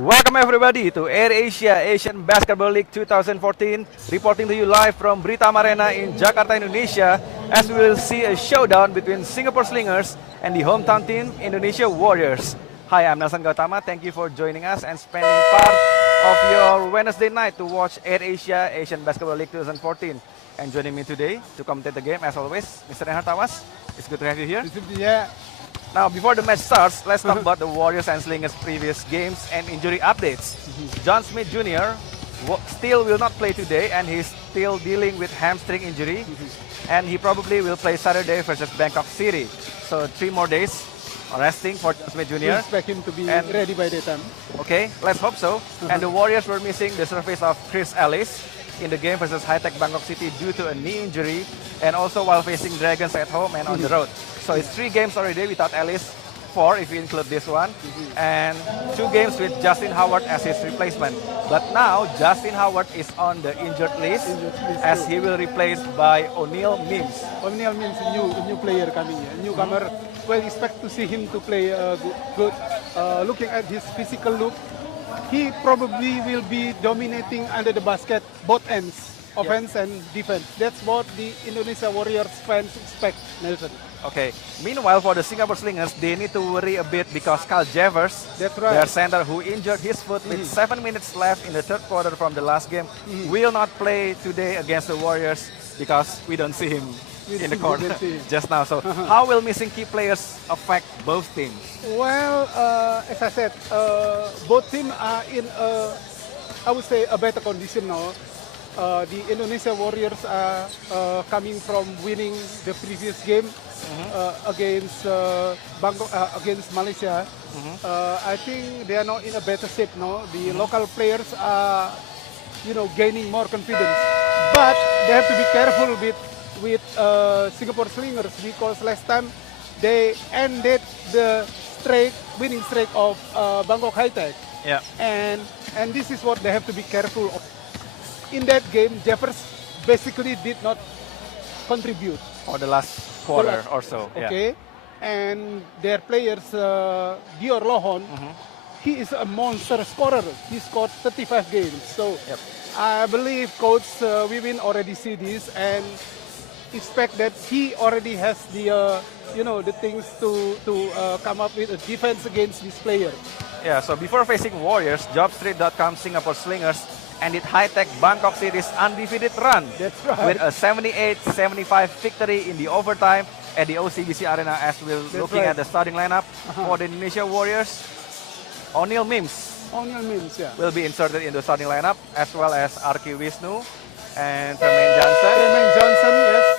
Welcome everybody to AirAsia Asian Basketball League 2014, reporting to you live from BritAma Arena in Jakarta, Indonesia, as we will see a showdown between Singapore Slingers and the hometown team Indonesia Warriors. Hi, I'm Nelson Gautama. Thank you for joining us and spending part of your Wednesday night to watch AirAsia Asian Basketball League 2014. And joining me today to commentate the game, as always, Mr. Rehan Tawas. It's good to have you here. Yeah. Now, before the match starts, let's talk about the Warriors and Slingers' previous games and injury updates. John Smith Jr. still will not play today, and he's still dealing with hamstring injury, and he probably will play Saturday versus Bangkok City. So 3 more days resting for John Smith Jr. We expect him to be ready by that time. Okay, let's hope so. And the Warriors were missing the service of Chris Ellis in the game versus High-Tech Bangkok City due to a knee injury, and also while facing Dragons at home and on the road. So it's 3 games already without Ellis, 4 if you include this one, and 2 games with Justin Howard as his replacement. But now Justin Howard is on the injured list as he will replace by O'Neal Mims. O'Neal Mims, a new player coming here, newcomer. Well, expect to see him to play good. Looking at his physical look, he probably will be dominating under the basket, both ends, offense and defense. That's what the Indonesia Warriors fans expect, Nelson. Okay. Meanwhile, for the Singapore Slingers, they need to worry a bit because Kyle Javers, that's right, their center who injured his foot with 7 minutes left in the 3rd quarter from the last game, will not play today against the Warriors because we don't see him in the court just now. So how will missing key players affect both teams? Well, as I said, both teams are in, I would say, a better condition now. The Indonesia Warriors are coming from winning the previous game against Bangkok, against Malaysia. I think they are not in a better shape now. The local players are, gaining more confidence. But they have to be careful with Singapore Slingers because last time they ended the winning streak of Bangkok High-Tech. Yeah. And this is what they have to be careful of. In that game, Jeffers basically did not contribute. For the last quarter or so. Okay. Yeah. And their players, Dior Lohon, he is a monster scorer. He scored 35 games. So I believe Coach Wiwin already see this and expect that he already has the, the things to come up with a defense against this player. Yeah, so before facing Warriors, JobStreet.com Singapore Slingers ended High-Tech Bangkok City's undefeated run with a 78-75 victory in the overtime at the OCBC Arena. As we're looking at the starting lineup for the Indonesia Warriors, O'Neal Mims will be inserted in the starting lineup, as well as Arki Wisnu and Tremaine Johnson. Yes.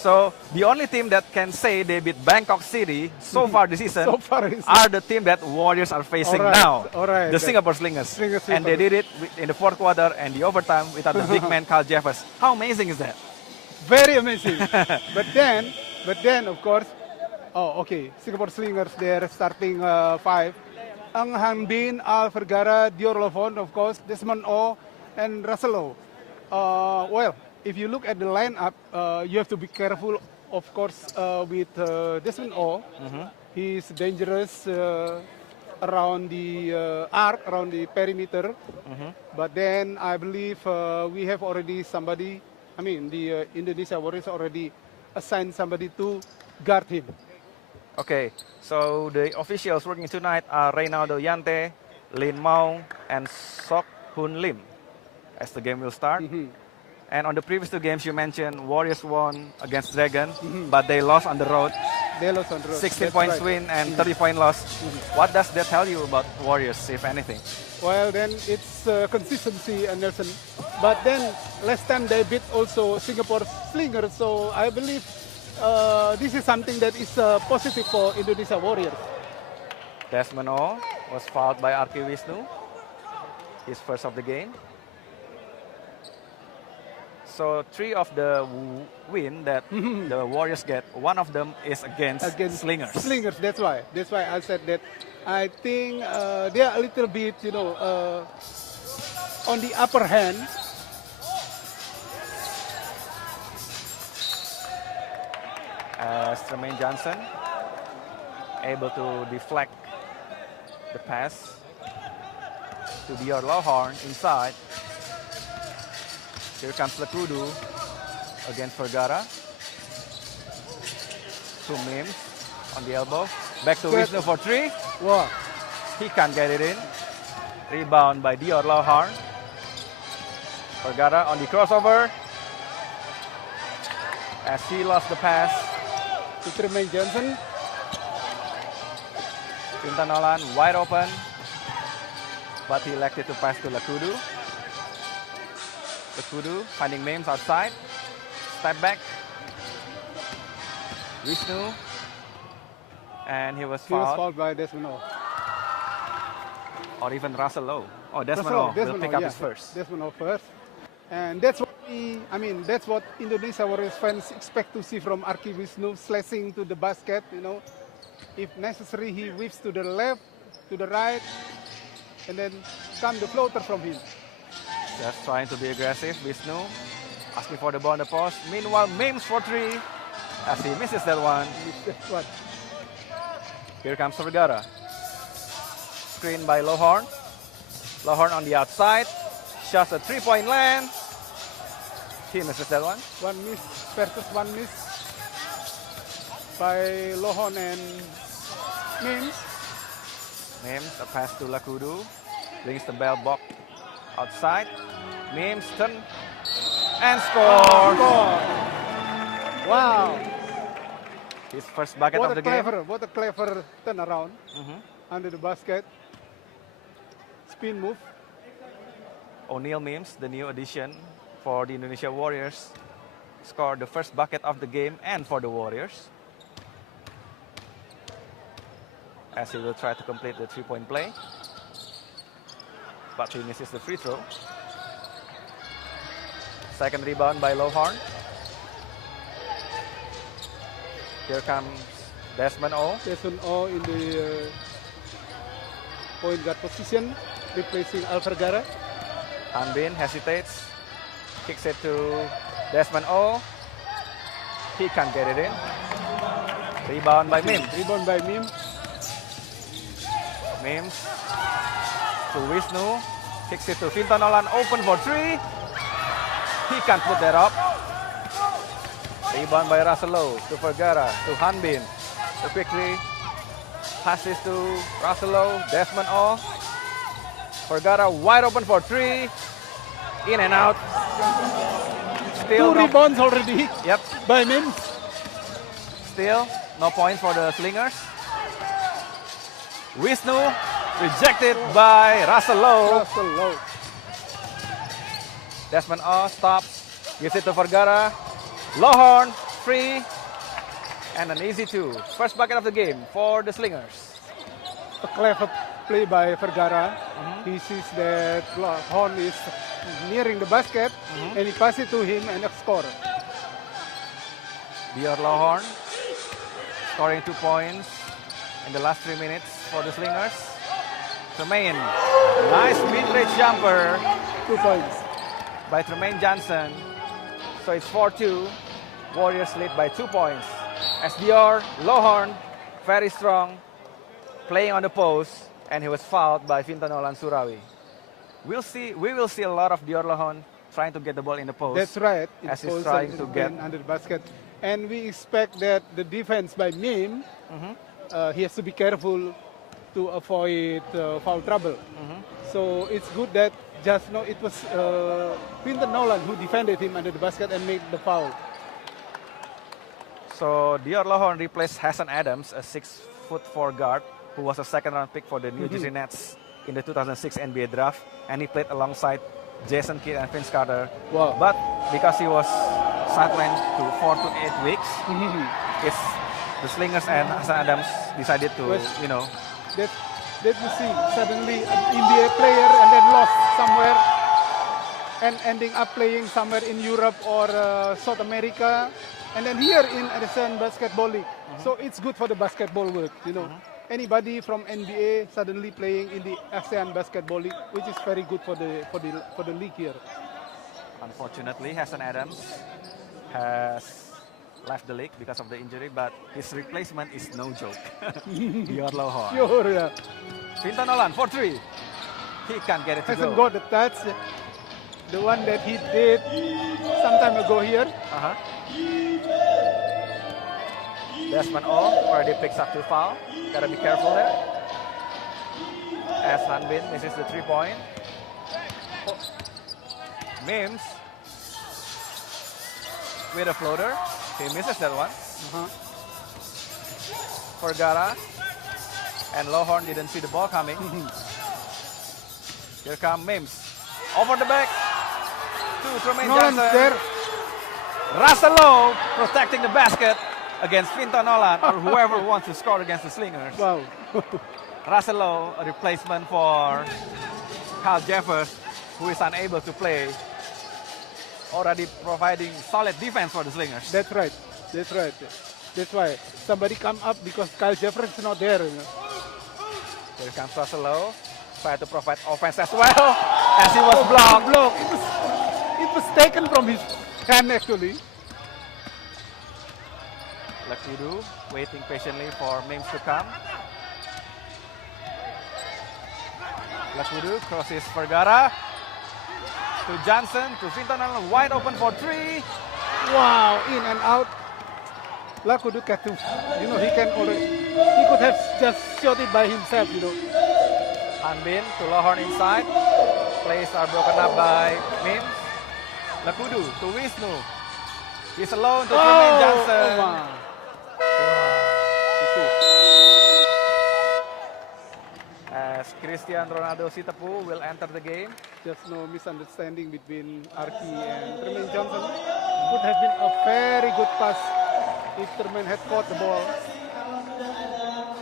So the only team that can say they beat Bangkok City so far this season So far is are the team that Warriors are facing Alright, now, alright, the that- Singapore Slingers. Slingers. And they did it in the fourth quarter and the overtime without the big man Carl Jeffers. How amazing is that? very amazing. but then of course, oh okay, Singapore Slingers, they're starting five. Ang Han Bin, Al Vergara, Dior Lovon, of course, Desmond O, and Russell O. Well, if you look at the lineup, you have to be careful, of course, with Desmond O. He's dangerous around the arc, around the perimeter. But then I believe we have already somebody, I mean, the Indonesia Warriors already assigned somebody to guard him. Okay, so the officials working tonight are Reynaldo Yante, Lin Mao, and Sok Hun Lim as the game will start. And on the previous two games you mentioned, Warriors won against Dragon, but they lost on the road. They lost on the road. 16 That's points right. win and 30-point loss. What does that tell you about Warriors, if anything? Well, then it's consistency, Nelson. But then last time they beat also Singapore Slingers, so I believe this is something that is positive for Indonesia Warriors. Desmond O was fouled by Arki Wisnu, his first of the game. So 3 of the win that the Warriors get, one of them is against Slingers. Slingers, that's why. That's why I said that. I think they are a little bit, on the upper hand. As Tremaine Johnson able to deflect the pass to Dior Lohorn inside. Here comes Lakudu against Vergara. To Mims on the elbow. Back to Wisnu for 3. Wow. He can't get it in. Rebound by Dior Lohorn. Vergara on the crossover. As he lost the pass. To Tremaine Johnson. Quinton Nolan wide open. But he elected to pass to Lakudu. Lakudu finding Mims outside. Step back. Wisnu. And he was He was fouled. fouled by Desmond O. Or even Russell Lowe. Oh, Desmond O will pick up his first. Desmond O first. And that's what that's what Indonesia Warriors fans expect to see from Arki Wisnu, slashing to the basket, If necessary, he whips to the left, to the right, and then come the floater from him. Just trying to be aggressive. Wisnu asking for the ball on the post. Meanwhile, Mims for 3 as he misses that one. That's what. Here comes Vergara. Screen by Lohorn. Lohorn on the outside. Shots a 3-point land. He misses that one. One miss versus one miss by Lohorn and Mims. Mims, a pass to Lakudu. Brings the bell box outside. Mims turn and scores. Wow. His first bucket of the game. What a clever turnaround under the basket. Spin move. O'Neal Mims, the new addition for the Indonesia Warriors, scored the first bucket of the game and for the Warriors. As he will try to complete the 3-point play. But he misses the free throw. Second rebound by Lohorn. Here comes Desmond O. Desmond O in the point guard position, replacing Al Vergara. Hanbin hesitates. Kicks it to Desmond O. He can't get it in. Rebound by Mims. Rebound by Mims. Mims to Wisnu. Kicks it to Quinton Nolan. Open for 3. He can't put that up. Rebound by Russell Lowe to Vergara to Hanbin. So quickly passes to Russell Lowe. Desmond O. Vergara wide open for 3. In and out. Still 2 rebounds already Yep. by Mims. Still no points for the Slingers. Wisnu rejected by Russell Lowe. Russell Lowe. Desmond O stops. Gives it to Vergara. Lohorn free and an easy two. First bucket of the game for the Slingers. A clever play by Vergara. He sees that Horn is nearing the basket, and he passes it to him and a score. Dior Lohorn scoring 2 points in the last 3 minutes for the Slingers. Tremaine, nice mid-range jumper 2 points. by Tremaine Johnson. So it's 4-2. Warriors lead by 2 points. As Dior Lohorn, very strong, playing on the post, and he was fouled by Vintanolan Surawi. We will see a lot of Dior Lohorn trying to get the ball in the post. That's right. As he's trying to get under the basket. And we expect that the defense by Mim, he has to be careful to avoid foul trouble. So it's good that just now it was Vintanolan who defended him under the basket and made the foul. So Dior Lohorn replaced Hassan Adams, a 6'4" guard who was a second-round pick for the New Jersey Nets in the 2006 NBA draft, and he played alongside Jason Kidd and Vince Carter. Wow. But because he was sidelined to 4 to 8 weeks, the Slingers and Hassan Adams decided to, That you see, suddenly an NBA player and then lost somewhere and ending up playing somewhere in Europe or South America, and then here in ASEAN Basketball League. So it's good for the basketball world, Anybody from NBA suddenly playing in the ASEAN Basketball League, which is very good for the league here. Unfortunately, Hassan Adams has left the league because of the injury, but his replacement is no joke. Dior Lohorn. Sure, yeah. Vintanolan for 3. He can't get it to Hasn't go. got the touch, the one that he did some time ago here. Desmond O already picks up 2 foul. Gotta be careful there. As Hanbin misses the 3-point. Mims with a floater. He misses that one. Vergara and Lohorn didn't see the ball coming. Here come Mims. Over the back to Tremaine Johnson. There. Russell Lowe protecting the basket against Vintanolan or whoever wants to score against the Slingers. Wow. Russell Lowe, a replacement for Kyle Jeffers, who is unable to play, already providing solid defense for the Slingers. That's right. That's right. That's why somebody come up because Kyle Jeffers is not there. Here comes Russell Lowe, try to provide offense as well, as he was blocked. It was taken from his hand actually. Lakudu waiting patiently for Mims to come. Lakudu crosses Vergara to Johnson, to Vintanolan, wide open for 3. Wow, in and out. Lakudu Katu, he can already, he could have just shot it by himself, Hanbin to Lohorn inside. Plays are broken up by Mims. Lakudu to Wisnu. He's alone to Tremaine Johnson. Wow. As Cristian Ronaldo Sitapu will enter the game. Just no misunderstanding between Arki and Tremaine Johnson. Would have been a very good pass if Tremaine had caught the ball.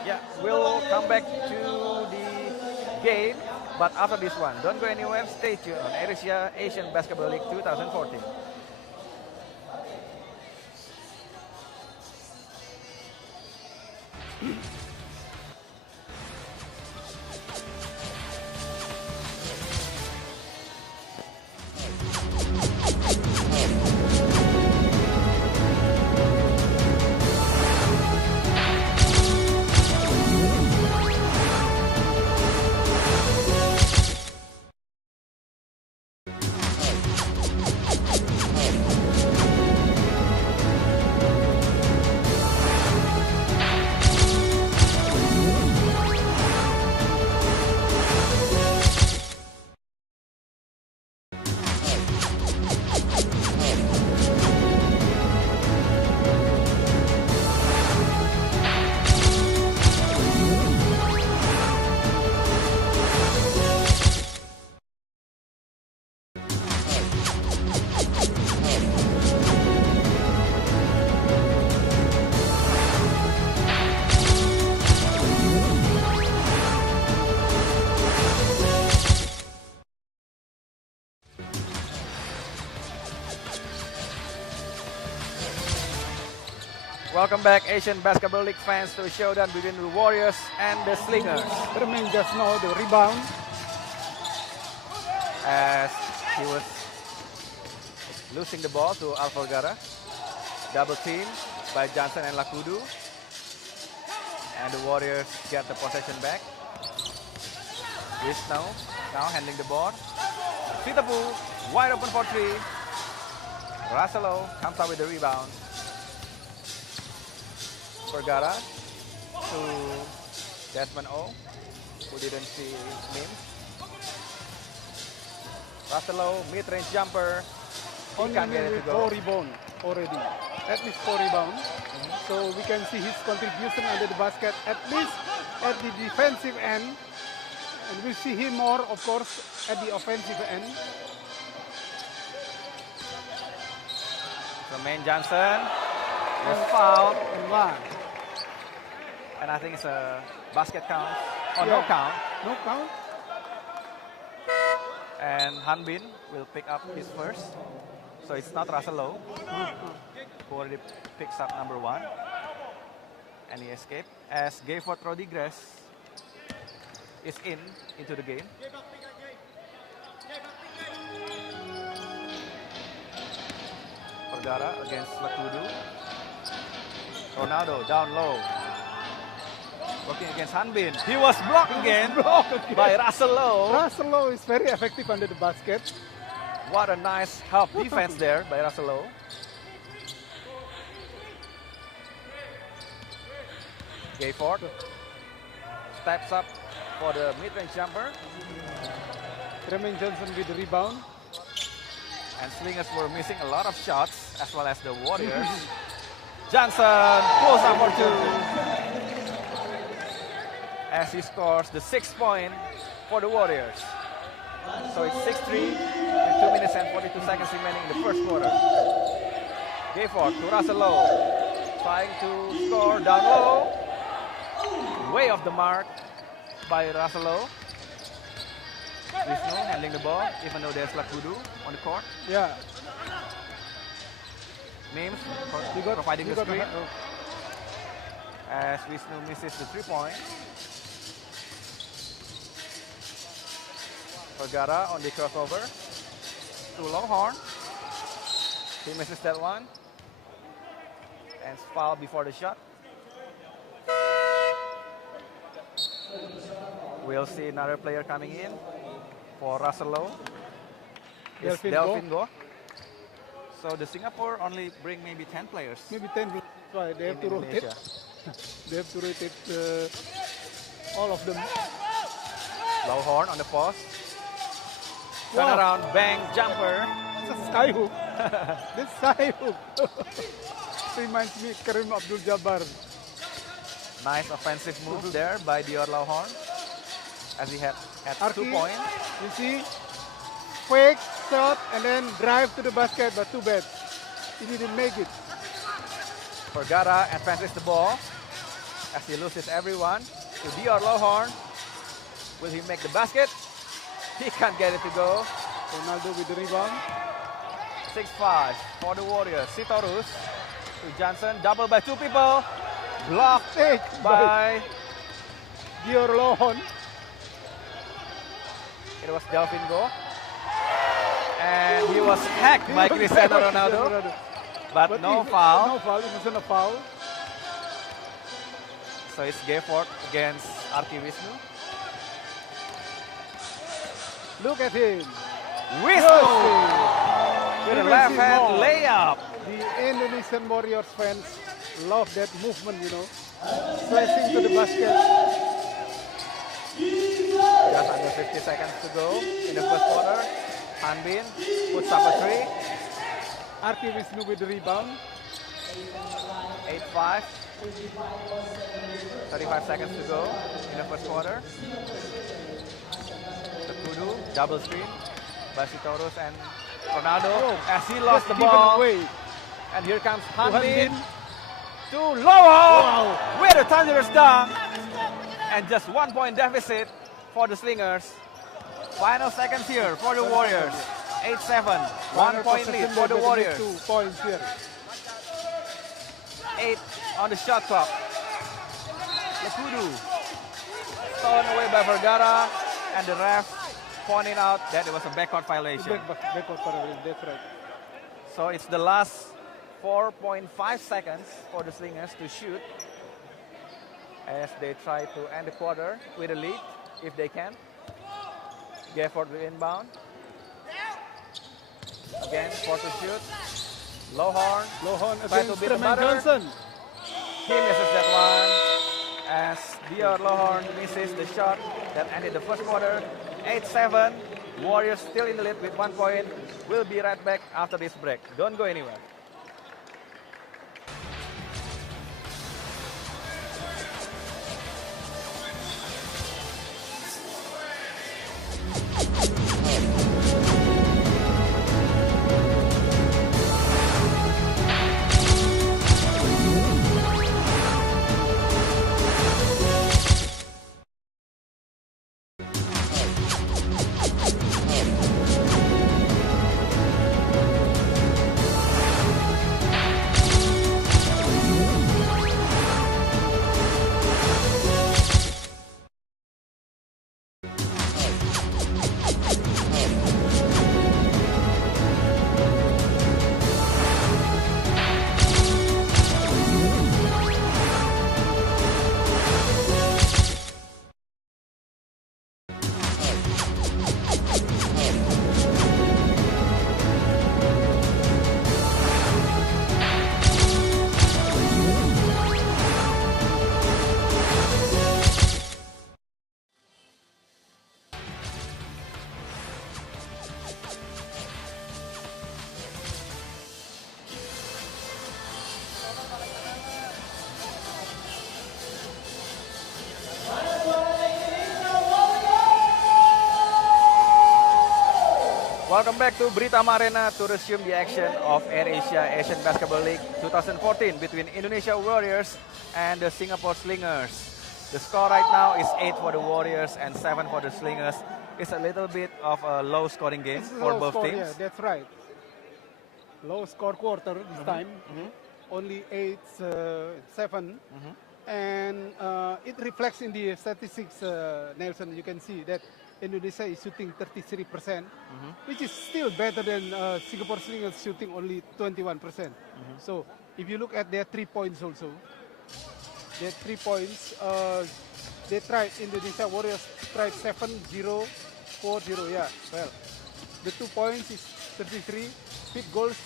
Yeah, we'll come back to the game, but after this one. Don't go anywhere, stay tuned on AirAsia Asian Basketball League 2014. Welcome back, Asian Basketball League fans, to a showdown between the Warriors and the Slingers. Remain just now the rebound. As he was losing the ball to Alforgara. Double team by Johnson and Lakudu. And the Warriors get the possession back. Wisnu now handling the ball. Sitapu wide open for three. Raselo comes out with the rebound. Vergara to Desmond O, who didn't see him. Raselo mid-range jumper. He can't get it to go. 4 rebounds already. At least 4 rebounds. So we can see his contribution under the basket, at least at the defensive end. And we see him more, of course, at the offensive end. Jermaine Johnson was fouled. And one. And I think it's a basket count. Oh, Yeah. no count. No count. And Hanbin will pick up his first. So it's not Raselo who already picks up number 1. And he escaped. As Gayford Rodriguez is into the game. Vergara against Lakudu. Ronaldo down low. Working against Hanbin. He was blocked again by Raselo. Raselo is very effective under the basket. What a nice help defense there by Raselo. Gayford steps up for the mid-range jumper. Jermaine Johnson with the rebound. And Slingers were missing a lot of shots, as well as the Warriors. Johnson pulls up for 2. As he scores the 6th point for the Warriors. So it's 6-3 with 2 minutes and 42 seconds remaining in the first quarter. Gayford to Raselo. Trying to score down low. Way off the mark by Raselo. Wisnu handling the ball, even though there's Lakudu on the court. Yeah. Mims providing the screen. As Wisnu misses the 3-point. Vergara on the crossover to Longhorn. He misses that one. And fouled before the shot. We'll see another player coming in for Raselo. It's Delvin Go. So the Singapore only bring maybe 10 players. Maybe 10. Right. They have to rotate. Indonesia. They have to rotate all of them. Longhorn on the post. Turn around, bang, jumper. It's a sky hook. This sky hook. Reminds me Kareem Abdul-Jabbar. Nice offensive move there by Dior Longhorn. As he had 2 points. You see, fake shot and then drive to the basket, but too bad. He didn't make it. Vergara advances the ball as he loses everyone to Dior Longhorn. Will he make the basket? He can't get it to go. Ronaldo with the rebound. 6-5 for the Warriors. Sitorus to Johnson. Double by 2 people. Blocked by Dior Longhorn. It was Delvin Go. And he was hacked by Cristiano Ronaldo. But no foul. No foul. It wasn't a foul. So it's Gayford against Arki Wisnu. Look at him. Wisnu with a left hand layup. The Indonesian Warriors fans love that movement, you know. Slashing to the basket. Just under 50 seconds to go in the first quarter. Hanbin puts up a 3. Arki Wisnu with the rebound. 8-5. 35 seconds to go in the first quarter. The Kudu double screen by Sitorus and Ronaldo as he lost the ball. And here comes Hanbin to Lowo with a thunderous dunk. And just 1 point deficit for the Slingers. Final seconds here for the Warriors. 8-7. 1 point lead for the Warriors. 2 points here. 8 on the shot clock. Lekudu stolen away by Vergara, and the ref pointing out that it was a backcourt violation. Backcourt violation, that's right. So it's the last 4.5 seconds for the Slingers to shoot as they try to end the quarter with a lead, if they can. Gafford will inbound. Again, for to shoot. Lowhorn try to against beat the Tremaine butter. Johnson. He misses that one as Dior Lowhorn misses the shot that ended the first quarter. 8-7. Warriors still in the lead with 1 point. We'll be right back after this break. Don't go anywhere. Welcome back to BritAma Arena to resume the action of AirAsia Asian Basketball League 2014 between Indonesia Warriors and the Singapore Slingers. The score right now is 8 for the Warriors and 7 for the Slingers. It's a little bit of a low scoring game for both teams. Yeah, that's right. Low score quarter this time. Only 8-7. And it reflects in the statistics, Nelson. You can see that Indonesia is shooting 33%, which is still better than Singapore Slingers shooting only 21%. So if you look at their 3 points also, their 3 points, they tried, Indonesia Warriors tried 7-0, 4-0, yeah, well. The 2 points is 33, field goals,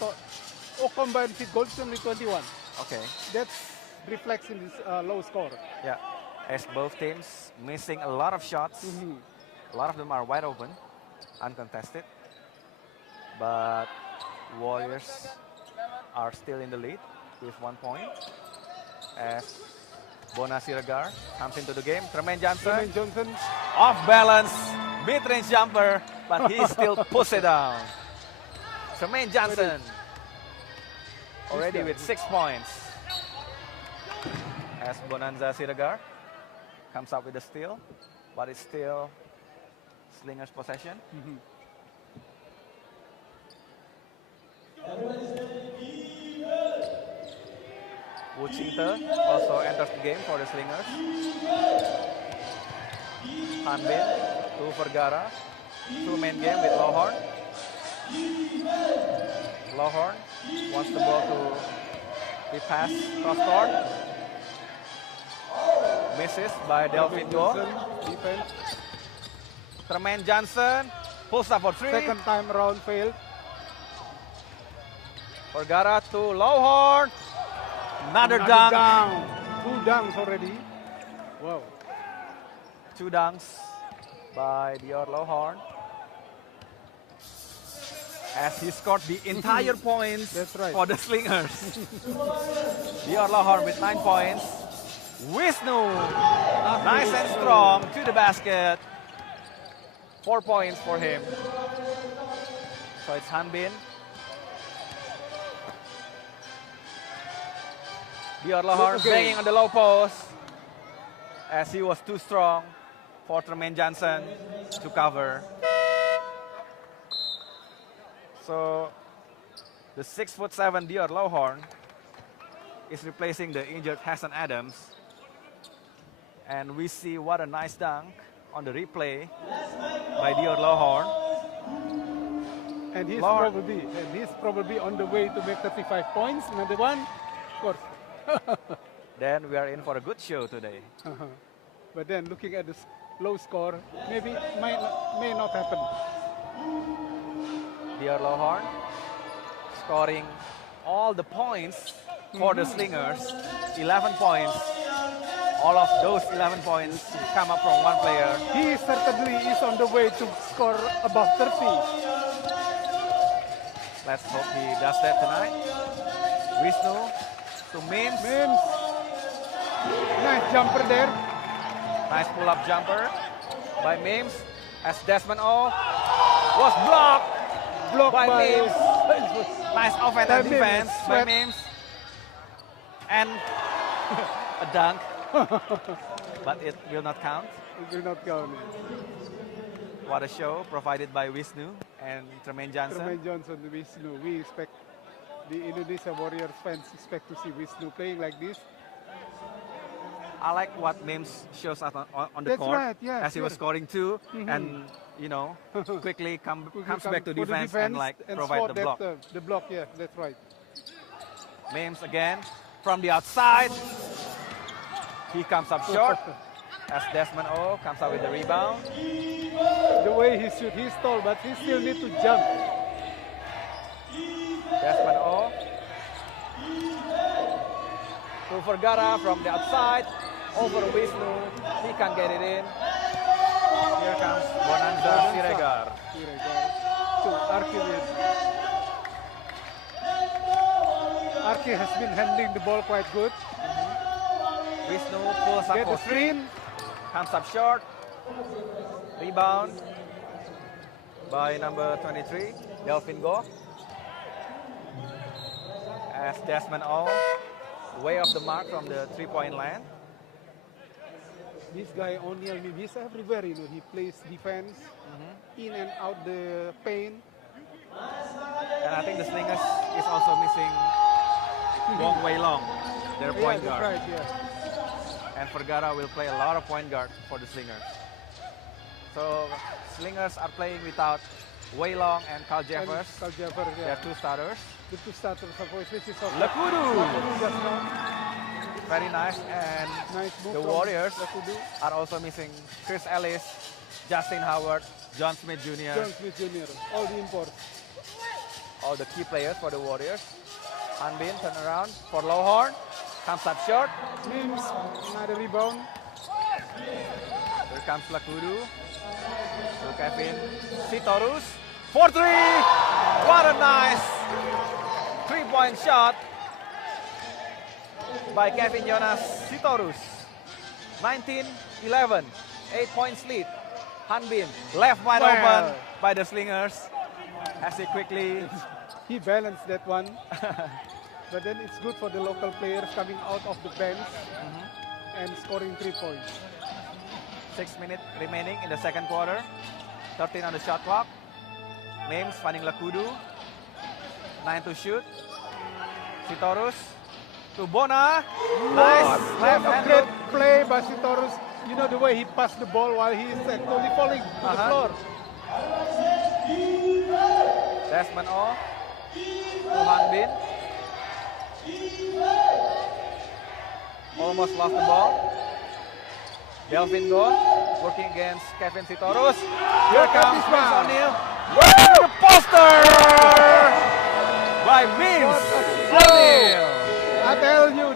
combined field goals only 21. Okay. That reflects in this low score. Yeah, as both teams missing a lot of shots. A lot of them are wide open, uncontested. But Warriors are still in the lead with 1 point. As Bona Siregar comes into the game. Tremaine Johnson, off balance, mid-range jumper, but he still pushes it down. Tremaine Johnson already with 6 points. As Bonanza Siregar comes up with a steal, but it's still Slingers possession. Wuchingte also enters the game for the Slingers. Hanbin to Vergara. Two-man game with Lowhorn. Lowhorn wants the ball to be passed cross-court. Misses by Delvin Go. Tremaine Johnson pulls up for 3. Second time around failed. Vergara to Lowhorn. Another dunk. 2 dunks already. Wow. 2 dunks by Dior Lowhorn. As he scored the entire points for the Slingers. Dior Lowhorn with 9 points. Wisnu, nice and strong to the basket. 4 points for him. So it's Hanbin. Dior Lowhorn banging on the low post as he was too strong for Tremaine Johnson to cover. So the 6'7" Dior Lowhorn is replacing the injured Hassan Adams. And we see what a nice dunk on the replay by Dior Lohorn. And he's Lord. probably on the way to make 35 points. Another one, of course. Then we are in for a good show today. But then looking at the low score, maybe may not happen. Dior Lohorn scoring all the points for the Slingers. 11 points. All of those 11 points come up from one player. He certainly is on the way to score above 30. Let's hope he does that tonight. Wisnu to Mims. Mims. Nice jumper there. Nice pull-up jumper by Mims as Desmond O was blocked by Mims. Nice offense and defense by Mims. And a dunk. But it will not count. It will not count. What a show provided by Wisnu and Tremaine Johnson. Tremaine Johnson, Wisnu. We expect the Indonesia Warriors fans expect to see Wisnu playing like this. I like what Mims shows us on the That's court right, yeah, as he was scoring too, and quickly comes back to defense and provide the block. The block, yeah, that's right. Mims again from the outside. He comes up short as Desmond O comes out with the rebound. The way he shoots, he's tall, but he still needs to jump. Desmond O to Vergara from the outside. Over Wisnu, he can't get it in. Here comes Bonanza Siregar. To Arki. Arki has been handling the ball quite good. Wisnu pulls up for screen, comes up short. Rebound by number 23, Delvin Go. As Desmond O way off the mark from the three-point line. This guy O'Neal, he's everywhere. He plays defense, in and out the paint. And I think the Slingers is also missing Wong Wei Long, their point guard. Right, yeah. And Vergara will play a lot of point guard for the Slingers. So Slingers are playing without Wei Long and Carl Jeffers. Yeah. They are two starters. The two starters of Oasis. Lakudu! Very nice. And nice the Warriors are also missing Chris Ellis, Justin Howard, John Smith Jr. All the imports. All the key players for the Warriors. Hanbin turn around for Lohorn. Comes up short. Mims, another rebound. Here comes Lakudu. To Kevin Sitorus. 4-3! What a nice three-point shot by Kevin Jonas Sitorus. 19-11. 8 points lead. Hanbin left wide open by the Slingers as he quickly... He balanced that one. But then it's good for the local players coming out of the bench and scoring 3 points. 6 minutes remaining in the second quarter. 13 on the shot clock. Mims finding Lakudu. 9 to shoot. Sitorus to Bona. Nice left-handed play by Sitorus. You know the way he passed the ball while he is actually falling to the floor. Desmond O to Hanbin. Almost lost the ball. Delvin Go working against Kevin Sitorus. Here comes Mims O'Neal. The poster by Mims O'Neal. I tell you,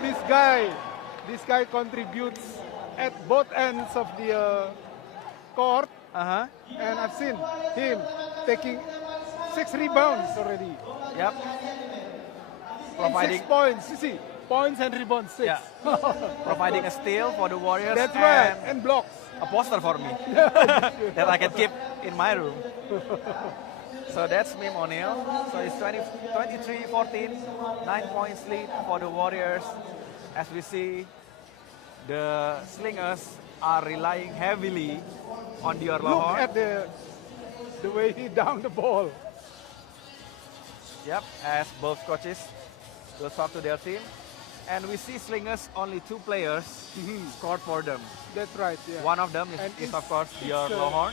this guy contributes at both ends of the court. And I've seen him taking 6 rebounds already. Yep. Providing 6 points. You see, points and rebounds 6. Yeah. Providing a steal for the Warriors. That's right. And blocks. A poster for me that I can keep in my room. So that's Mim O'Neal. So it's 23-14, 9 points lead for the Warriors. As we see, the Slingers are relying heavily on Dior Lohorn. Look at the way he downed the ball. Yep, as both coaches will talk to their team. And we see Slingers, only 2 players scored for them. That's right. Yeah. One of them is of course your Lohorn,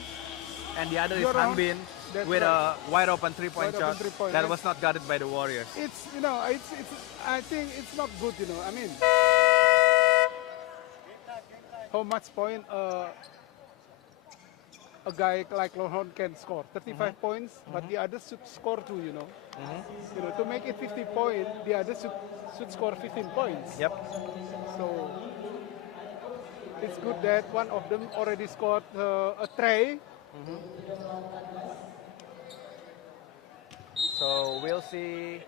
and the other is Hanbin with a wide open 3-point shot that was not guarded by the Warriors. It's I think it's not good. I mean, how much point a guy like Lohorn can score 35 points, but the others should score too. To make it 50 points, the others should score 15 points. Yep. So it's good that one of them already scored a tray. So we'll see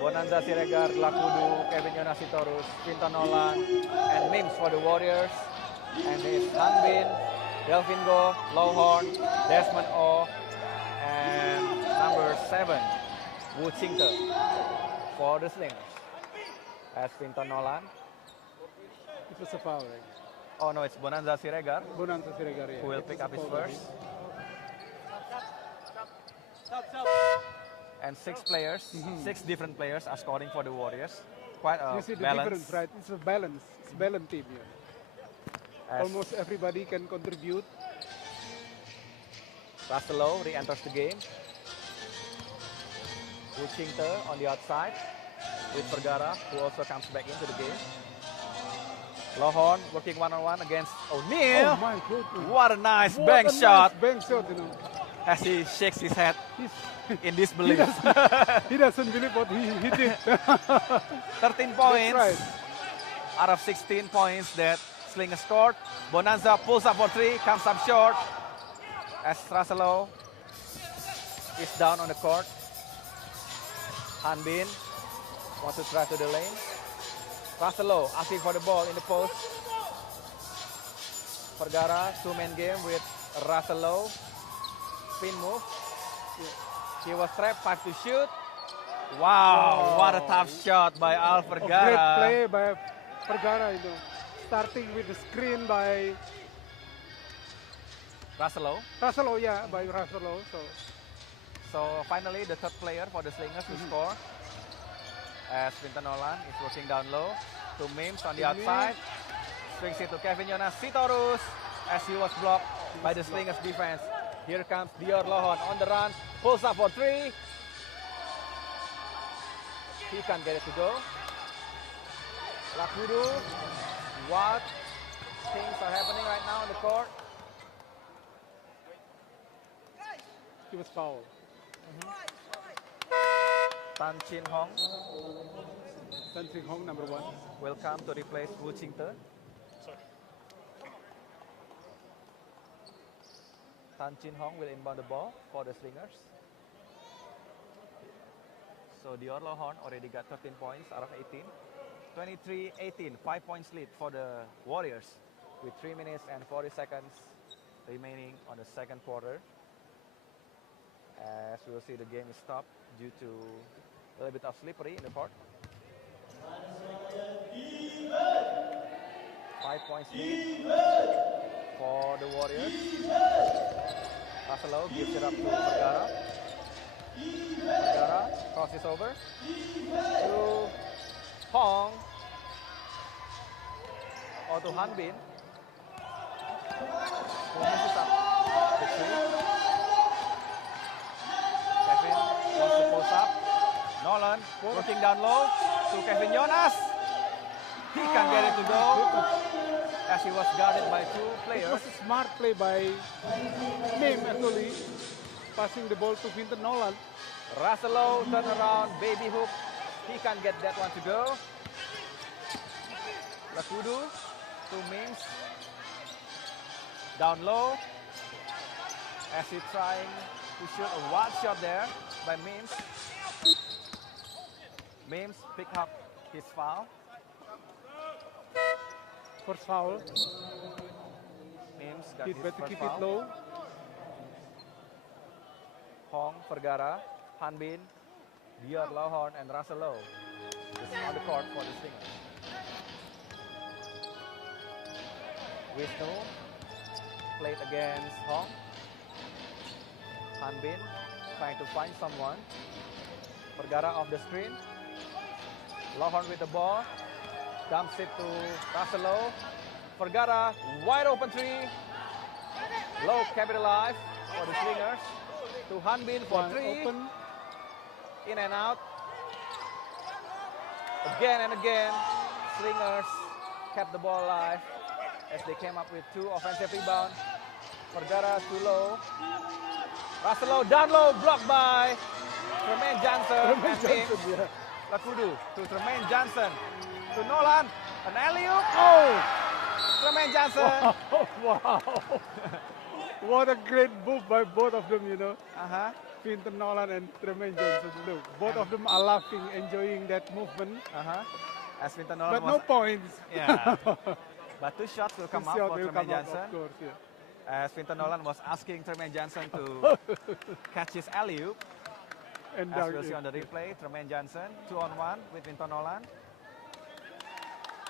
Bonanza Siregar, Lakudu, Kevin Yonasitorus, Quinton Nolan, and Mims for the Warriors. And it's Hanbin, Delvin Go, Lohorn, Desmond O, and number 7, Wu Chingte for the Slingers. As Quinton Nolan. It was a foul, right? Oh no, it's Bonanza Siregar Bonanza Siregar, yeah. who will pick up his first. And 6 players, 6 different players are scoring for the Warriors. Quite a You see the balance. difference, right? It's a balance. It's a balanced team here. Almost everybody can contribute. Russell re-enters the game. Wu Chingte on the outside with Vergara, who also comes back into the game. Lohorn working one-on-one against O'Neal. Oh my goodness. What a nice What bank a shot nice bank shot, as he shakes his head in He disbelief. he doesn't believe what he did. 13 points That's right. out of 16 points that Slinger scored. Bonanza pulls up for 3, comes up short as Russell is down on the court. Hanbin wants to try to the lane. Russell asking for the ball in the post. Vergara, 2-man game with Russell. Spin move. He was trapped, 5 to shoot. Wow, what a tough shot by Al Vergara. Great play by Vergara, starting with the screen by Russell. by Russell. So finally, the third player for the Slingers to score, as Quinton Nolan is working down low to Mims on the outside. Swings it to Kevin Yonasitorus as he was blocked by the Slingers defense. Here comes Dior Lohorn on the run, pulls up for 3. He can't get it to go. Lakudu, what things are happening right now on the court? He was fouled. Tan Chin Hong Tan Sing Hong, number 1. will come to replace Wu Chingte. Tan Chin Hong will inbound the ball for the Slingers. So Dior Lohorn already got 13 points out of 18. 23-18, 5 points lead for the Warriors with 3 minutes and 40 seconds remaining on the second quarter. As we will see, the game is stopped due to a little bit of slippery in the court. 5 points lead for the Warriors. Russell gives it up to Vergara. Vergara crosses over to Hong or to Hanbin. Who misses up the 3. Kevin wants to post up. Nolan working down low to Kevin Jonas. He can't get it to go as he was guarded by 2 It players. was a smart play by Mim, actually, passing the ball to Quinton Nolan. Russell turn around, baby hook. He can't get that one to go. Lakudu to Mims. Down low as he's trying to shoot a wild shot there by Mims. Mims pick up his foul. First foul. Mims got He his better first keep foul. it low. Hong, Vergara, Hanbin, Dior Lohorn, and Russell is on the court for the Slingers. Wisnu played against Hong. Hanbin trying to find someone. Vergara off the screen. Lohorn with the ball. Dumps it to Russell. Vergara, wide open three. Low capitalize for the Slingers. To Hanbin for three. Open. In and out. Again and again, Slingers kept the ball alive as they came up with 2 offensive rebounds. Vergara too low. Russell down low, blocked by Tremaine Johnson. Lakudu to Tremaine Johnson. To Nolan. An alley-oop. Oh! Tremaine Johnson. Wow. What a great move by both of them, you know. Uh-huh. Finton Nolan and Tremaine Johnson. Look, both of them are laughing, enjoying that movement. Uh-huh. As Finton Nolan But was, no points. Yeah. But 2 shots will come up Shot for will Tremaine come up, Johnson. of course, yeah. As Finton Nolan was asking Tremaine Johnson to catch his alley-oop. And As we'll see on the replay, Tremaine Johnson 2-on-1 with Finton Nolan.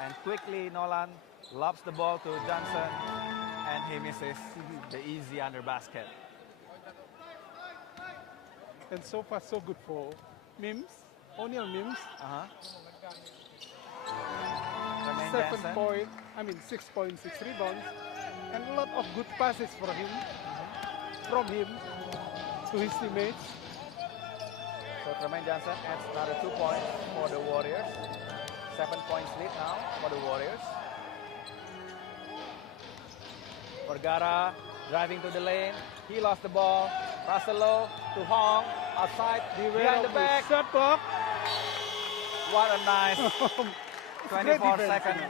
And quickly Nolan lobs the ball to Johnson and he misses the easy under basket. And so far, so good for Mims, O'Neal Mims. Tremaine 7 Johnson. point, 6.6 rebounds, and a lot of good passes for him, from him to his teammates. So Tremaine Johnson adds another 2 points for the Warriors. 7 points lead now for the Warriors. Vergara driving to the lane. He lost the ball. Russell to Hong. Outside. Behind the back. Shot clock. What a nice It's a 24-second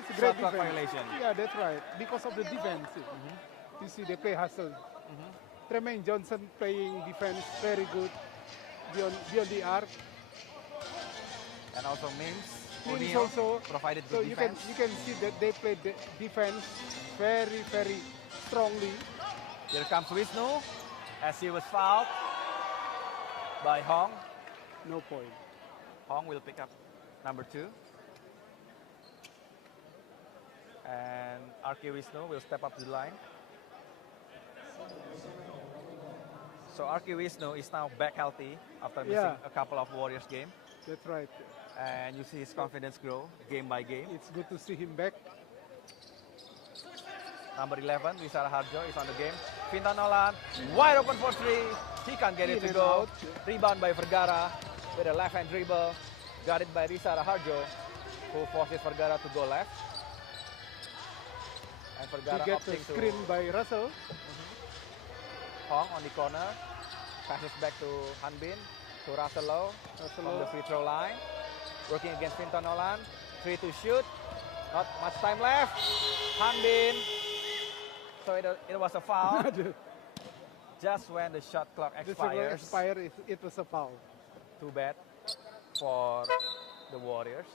It's a shot great clock defense. violation. Yeah, that's right. Because of the defense. You see, they play hustle. Tremaine Johnson playing defense very good beyond the arc. And also Mims. Mims O'Neal also. provided So good you defense. can see that they play the defense very, very strongly. Here comes Wisnu as he was fouled by Hong. No point. Hong will pick up number 2. And RK Wisnu will step up to the line. So RK Wisnu is now back healthy after missing a couple of Warriors games. That's right. And you see his confidence grow game by game. It's good to see him back. Number 11, Rizal Harjo is on the game. Finton Nolan, wide open for 3. He can't get it to and go. out. Rebound by Vergara with a left-hand dribble. Got it by Rizal Harjo, who forces Vergara to go left. And He Vergara gets a opting to screen by Russell. Hong on the corner. Passes back to Hanbin, to Russell from the free throw line. Working against Finton Nolan. 3 to shoot. Not much time left. Hanbin. So it was a foul. Just when the shot clock expires. It was a foul. Too bad for the Warriors.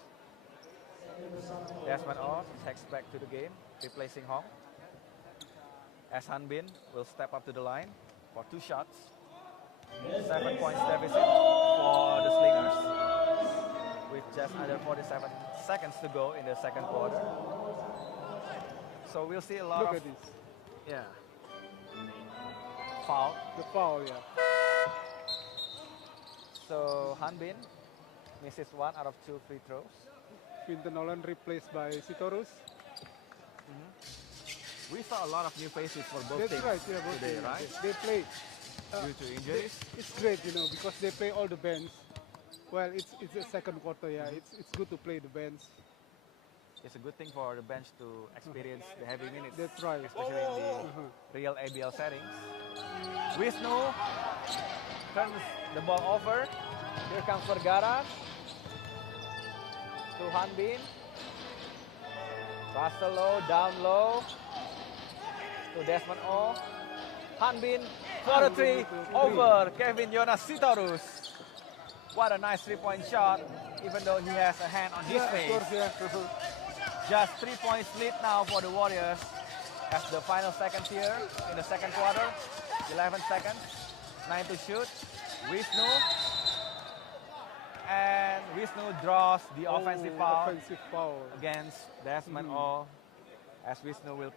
Desmond O checks back to the game, replacing Hong. As Hanbin will step up to the line for 2 shots. 7 points deficit for the Slingers with just under 47 seconds to go in the second quarter. So we'll see a lot Look of at this. foul. The foul, yeah. So Hanbin misses 1 out of 2 free throws. Finton Nolan replaced by Sitorus. We saw a lot of new faces for both That's teams right, yeah, both today, teams. right? They play. Due to injuries. It's great, you know, because they play all the bands. Well, it's the second quarter, yeah. It's good to play the bands. It's a good thing for the bench to experience the heavy minutes. That's right. Especially in the real ABL settings. Wisnu turns the ball over. Here comes Vergara. To Hanbin. Russell down low. To Desmond O. Hanbin for a 3 over Kevin Jonas Sitorus. What a nice 3-point shot, even though he has a hand on his face. Of course, yeah. Just 3 points lead now for the Warriors as the final seconds here in the second quarter. 11 seconds, 9 to shoot. Wisnu. And Wisnu draws the offensive foul against Desmond O as Wisnu will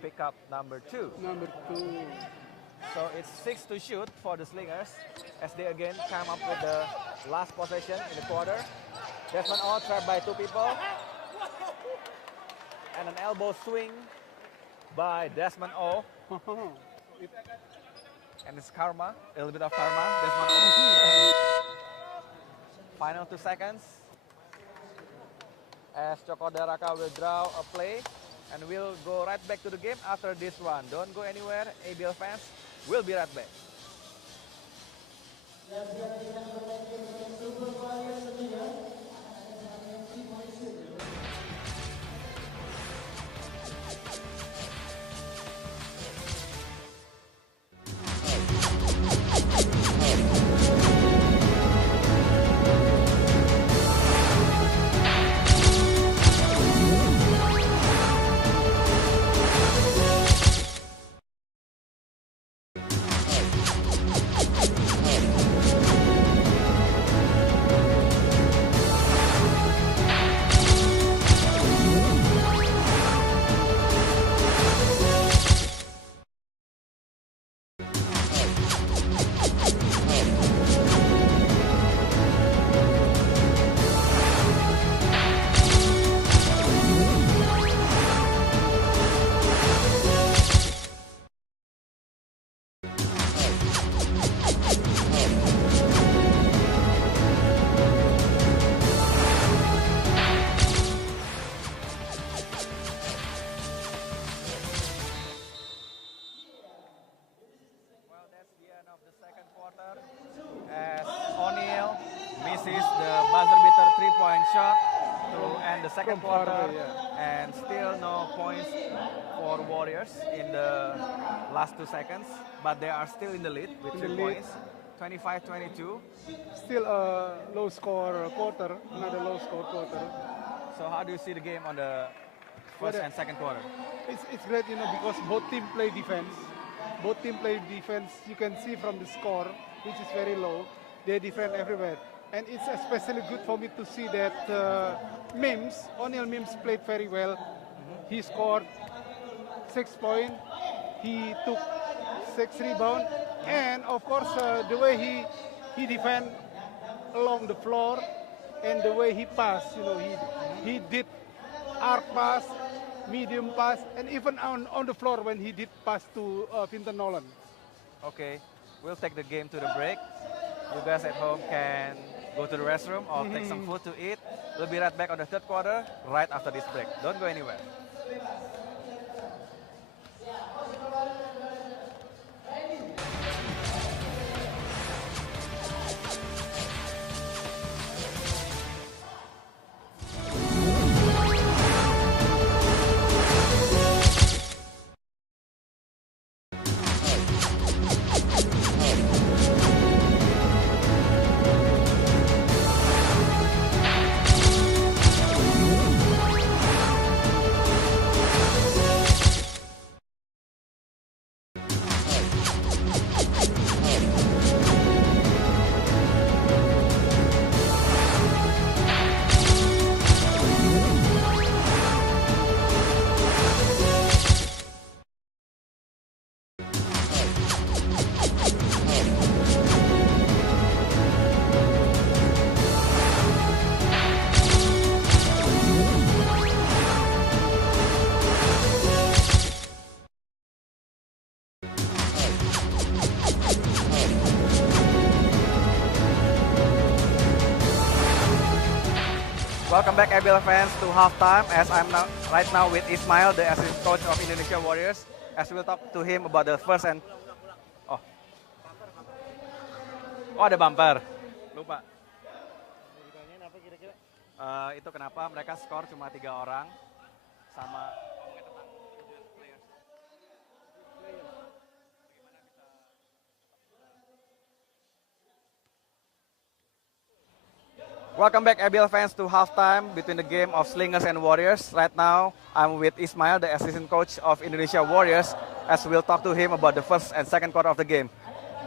pick up number 2. Number 2. So it's 6 to shoot for the Slingers as they again come up with the last possession in the quarter. Desmond O trapped by 2 people. And an elbow swing by Desmond O. And it's karma, a little bit of karma. Desmond O. Final 2 seconds. As Joko Daraka will draw a play. And we'll go right back to the game after this one. Don't go anywhere, ABL fans. We'll be right back. As O'Neal misses the buzzer beater 3-point shot to end the second quarter, and still no points for Warriors in the last 2 seconds, but they are still in the lead with 3 points, 25-22. Still a low score quarter, another low score quarter. So how do you see the game on the first and second quarter? It's great, you know, because both teams play defense. Both teams play defense. You can see from the score, which is very low. They defend everywhere. And it's especially good for me to see that O'Neal Mims played very well. He scored 6 points. He took 6 rebounds. And of course, the way he defend along the floor and the way he passed, you know, he did arc pass, medium pass, and even on the floor when he did pass to Vinton Nolan. Okay, we'll take the game to the break. You guys at home can go to the restroom or take some food to eat. We'll be right back on the third quarter right after this break. Don't go anywhere. Welcome back, ABL fans, to halftime. As I'm right now with Ismail, the assistant coach of Indonesia Warriors, as we'll talk to him about the first and ada bumper. Lupa. Itu kenapa mereka skor cuma 3 orang sama. Welcome back, ABL fans, to halftime between the game of Slingers and Warriors. Right now, I'm with Ismail, the assistant coach of Indonesia Warriors, as we'll talk to him about the first and second quarter of the game.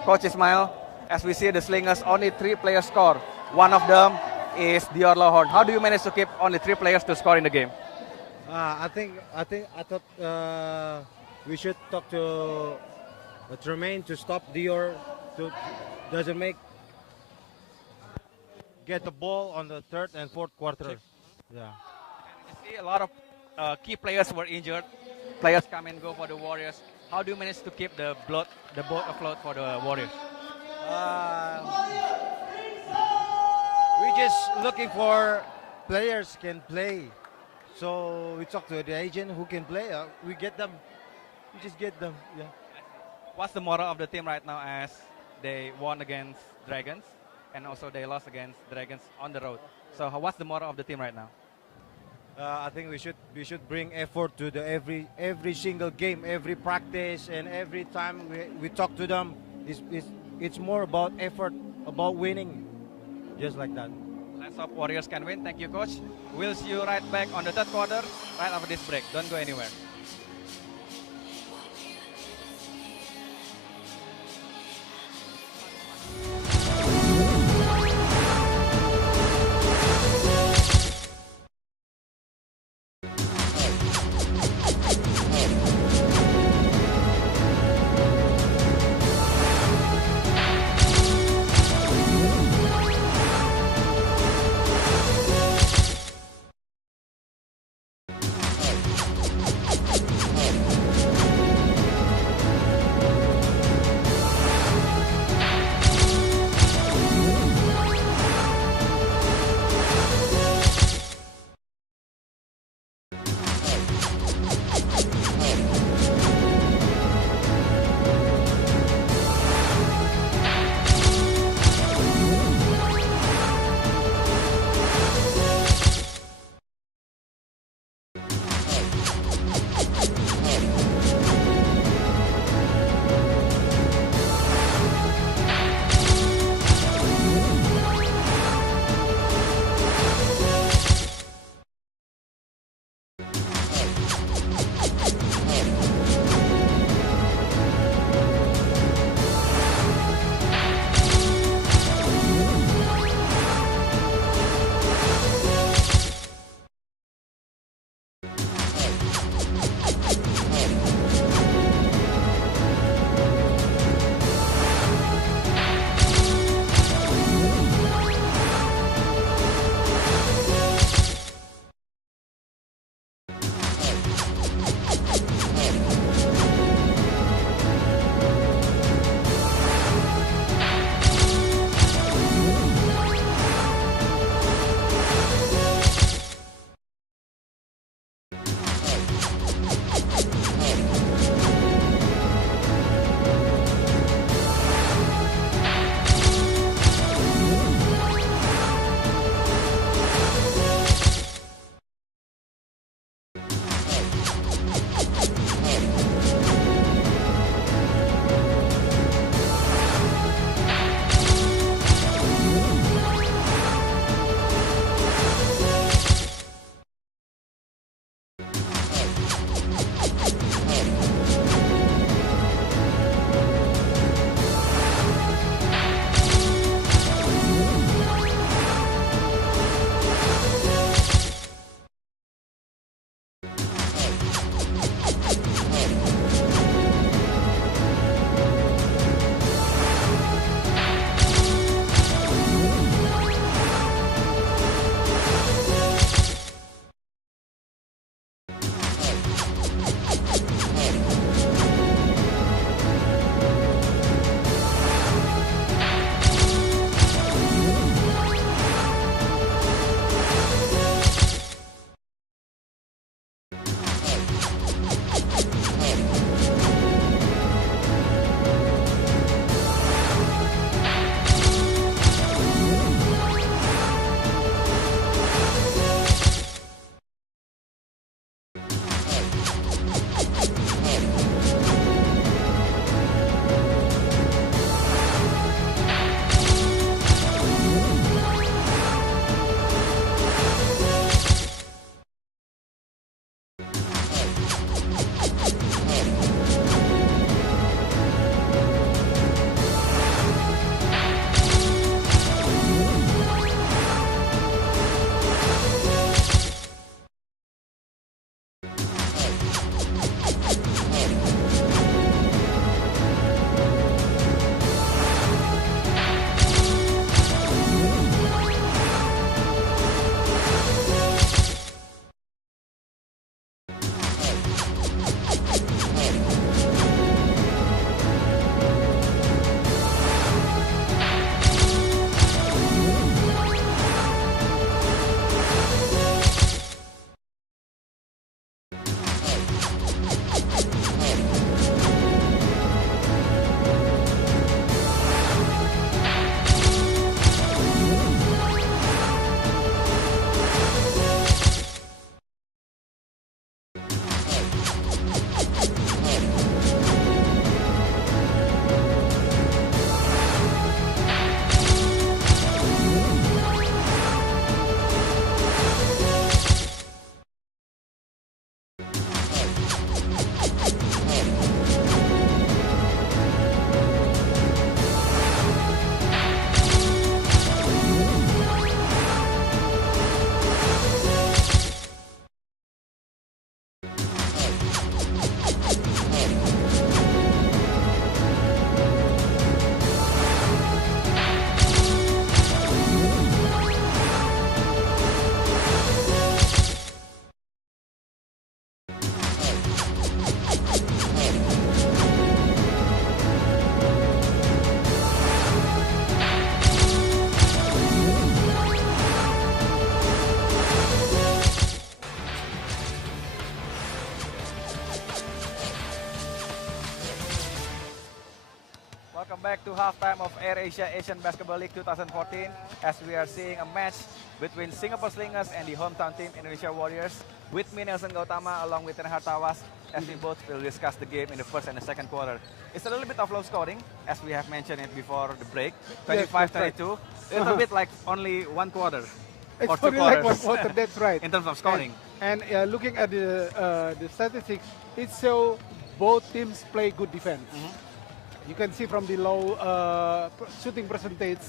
Coach Ismail, as we see the Slingers, only 3 players score. One of them is Dior Lohorn. How do you manage to keep only 3 players to score in the game? I thought we should talk to Tremaine to stop Dior to doesn't make get the ball on the third and fourth quarter. Yeah. You see a lot of key players were injured. Players come and go for the Warriors. How do you manage to keep the boat afloat for the Warriors? Uh, we just looking for players can play. So we talk to the agent who can play. We get them. We just get them. Yeah. What's the moral of the team right now as they won against Dragons and also they lost against Dragons on the road? So what's the moral of the team right now? I think we should bring effort to the every single game, every practice, and every time we talk to them. It's more about effort, about winning, just like that. Let's hope Warriors can win. Thank you, Coach. We'll see you right back on the third quarter right after this break. Don't go anywhere. to halftime of AirAsia Asian Basketball League 2014 as we are seeing a match between Singapore Slingers and the hometown team Indonesia Warriors with me Nelson Gautama along with Renhard Tawas as we both will discuss the game in the first and the second quarter. It's a little bit of low scoring as we have mentioned it before the break, 25-22. A little bit like only one quarter. It's or two only like one quarters quarter, that's right. in terms of scoring. And looking at the statistics, it shows both teams play good defense. You can see from the low shooting percentage,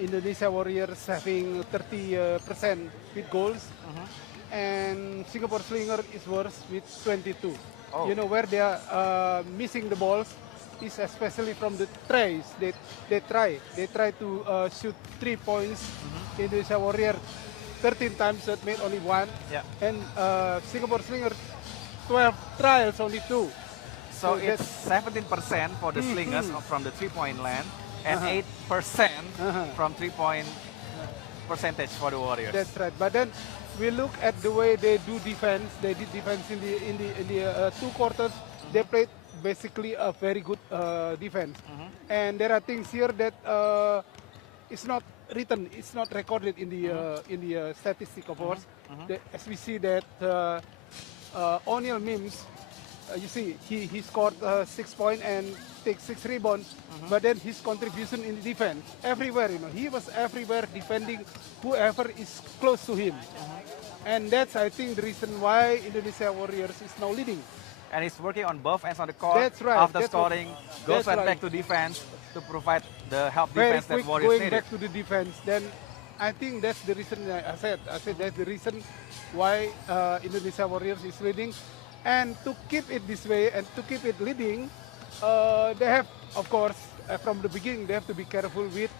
Indonesia Warriors having 30% with goals, and Singapore Slinger is worse with 22. Oh. You know where they are missing the balls is especially from the tries. They try to shoot 3 points. Indonesia Warrior 13 times that made only one, and Singapore Slinger 12 trials only 2. So it's 17% for the Slingers from the 3-point land and 8% from 3-point percentage for the Warriors. That's right. But then we look at the way they do defense. They did defense in the 2 quarters. They played basically a very good defense. And there are things here that it's not written, it's not recorded in the statistic, of course. As we see that O'Neal Mims, you see, he scored 6 points and takes 6 rebounds, but then his contribution in the defense, everywhere, you know, he was everywhere defending whoever is close to him. And that's, I think, the reason why Indonesia Warriors is now leading. And he's working on both ends of the court. That's right. After That's scoring, goes right back to defense to provide the help defense that Warriors going needed. back to the defense. Then I think that's the reason I said that's the reason why Indonesia Warriors is leading. And to keep it this way and to keep it leading, they have, of course, from the beginning, they have to be careful with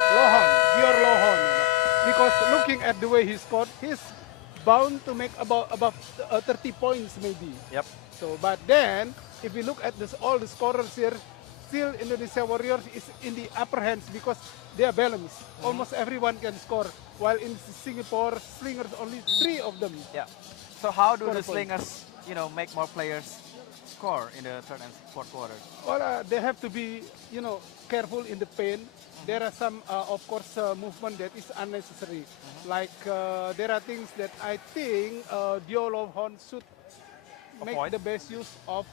Lohon, Dior Lohon. Because looking at the way he scored, he's bound to make above 30 points maybe. Yep. So, but then, if we look at this, all the scorers here, still Indonesia Warriors is in the upper hands because they are balanced. Almost everyone can score, while in Singapore, Slingers, only 3 of them. Yeah. So how do the Slingers, you know, make more players score in the third and fourth quarter? Well, they have to be, you know, careful in the paint. There are some, of course, movement that is unnecessary. Like there are things that I think Diolo Hon should make the best use of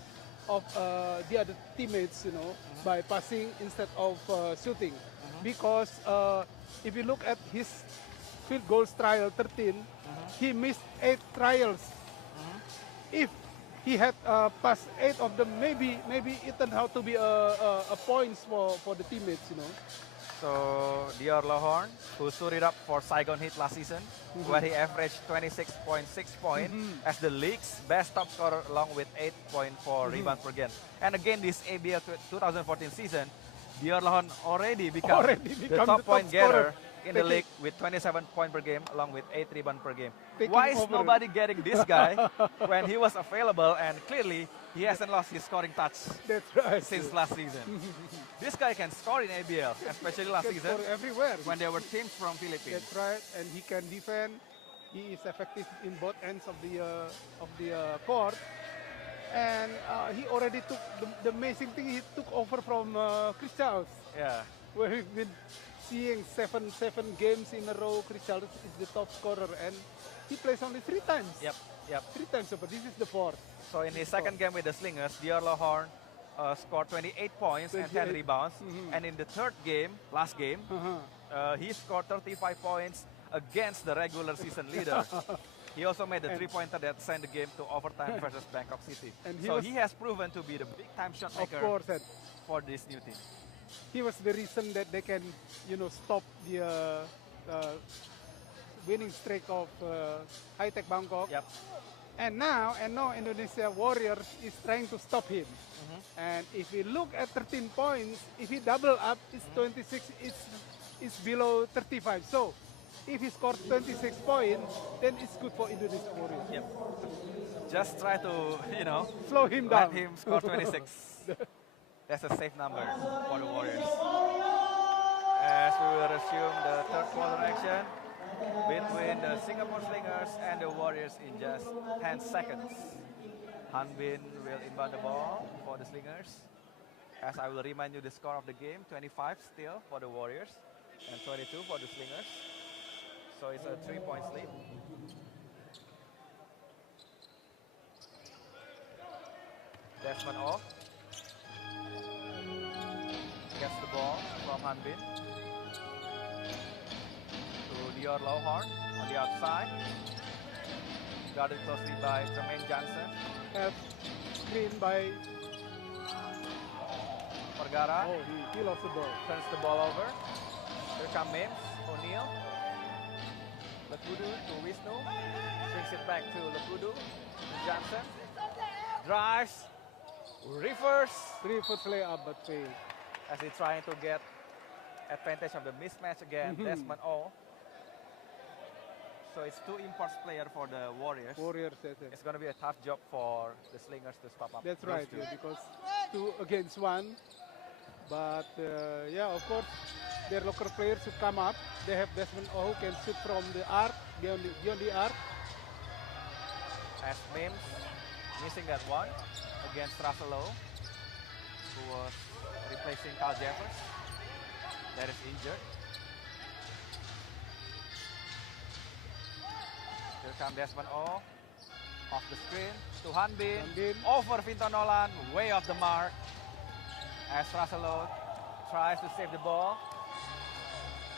the other teammates, you know, by passing instead of shooting. Because if you look at his field goals trial 13, he missed 8 trials. If he had passed 8 of them, maybe it turned out to be a points for the teammates, you know. So Dior Lohorn, who stood it up for Saigon Heat last season, where he averaged 26.6 points as the league's best top scorer, along with 8.4 rebounds per game. And again, this ABL 2014 season, Dior Lohorn already become the top point getter in the league with 27 points per game, along with 8 rebounds per game. Why is nobody getting this guy when he was available and clearly he hasn't lost his scoring touch since last season? This guy can score in ABL, especially last season everywhere when there were teams from Philippines. That's right, and he can defend. He is effective in both ends of the court. And he already took the amazing thing. He took over from Chris Charles. Yeah, where we've been seeing seven games in a row. Chris Charles is the top scorer, and he plays only 3 times. Yep. 3 times, but this is the 4th. So in his second game with the Slingers, Dior Lohorn scored 28 points and 10 rebounds. And in the third game, last game, he scored 35 points against the regular season leader. He also made the 3-pointer that sent the game to overtime versus Bangkok City. And he has proven to be the big-time shot maker for this new team. He was the reason that they can, you know, stop the winning streak of High-Tech Bangkok. Yep. And now Indonesia Warriors is trying to stop him. And if we look at 13 points, if he double up, it's 26. It's below 35. So if he scores 26 points, then it's good for Indonesia Warriors. Yep. Just try to, you know, slow him down. Let him score 26. That's a safe number for the Warriors. As we will resume the third quarter action between the Singapore Slingers and the Warriors in just 10 seconds. Han Bin will inbound the ball for the Slingers. As I will remind you the score of the game, 25 still for the Warriors and 22 for the Slingers. So it's a 3-point lead. Desmond off. Gets the ball from Hanbin to Dior Lowhorn on the outside. Guarded closely by Tremaine Johnson. Help screen by Vergara. Oh, he lost the ball. Turns the ball over. Here come Mims, O'Neal. Lekudu to Wisnu. Brings it back to Lekudu. To Johnson. Drives. Reverse. 3-foot layup, but failed. As he's trying to get advantage of the mismatch again. Desmond O. So it's two imports player for the Warriors. Warriors, yes. It's going to be a tough job for the Slingers to stop up. That's those right, two. yeah, because 2 against 1. But yeah, of course, their local players who come up, they have Desmond O who can shoot from the arc, beyond the arc. As Mims missing that one against Russell Lowe, who was replacing Carl Jeffers. That is injured. Here comes Desmond O. Off the screen to Hanbin. Over Vinton Nolan, way off the mark. As Russell Lowe tries to save the ball.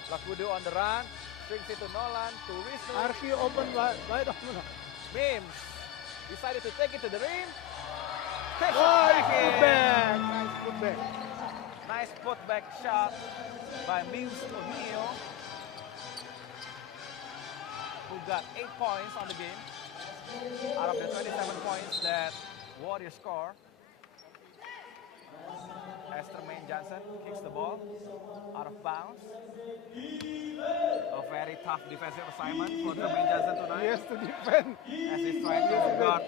Lekudu on the run. Swings it to Nolan, to Wisnu. Archie open wide open. Mims decided to take it to the rim. Takes it Oh, back in. putback. Nice putback. Nice putback shot by Mims O'Neal, who got 8 points on the game out of the 27 points that Warriors score. As Tremaine Johnson kicks the ball out of bounds. A very tough defensive assignment for Tremaine Johnson tonight. He has to defend. As he's trying to guard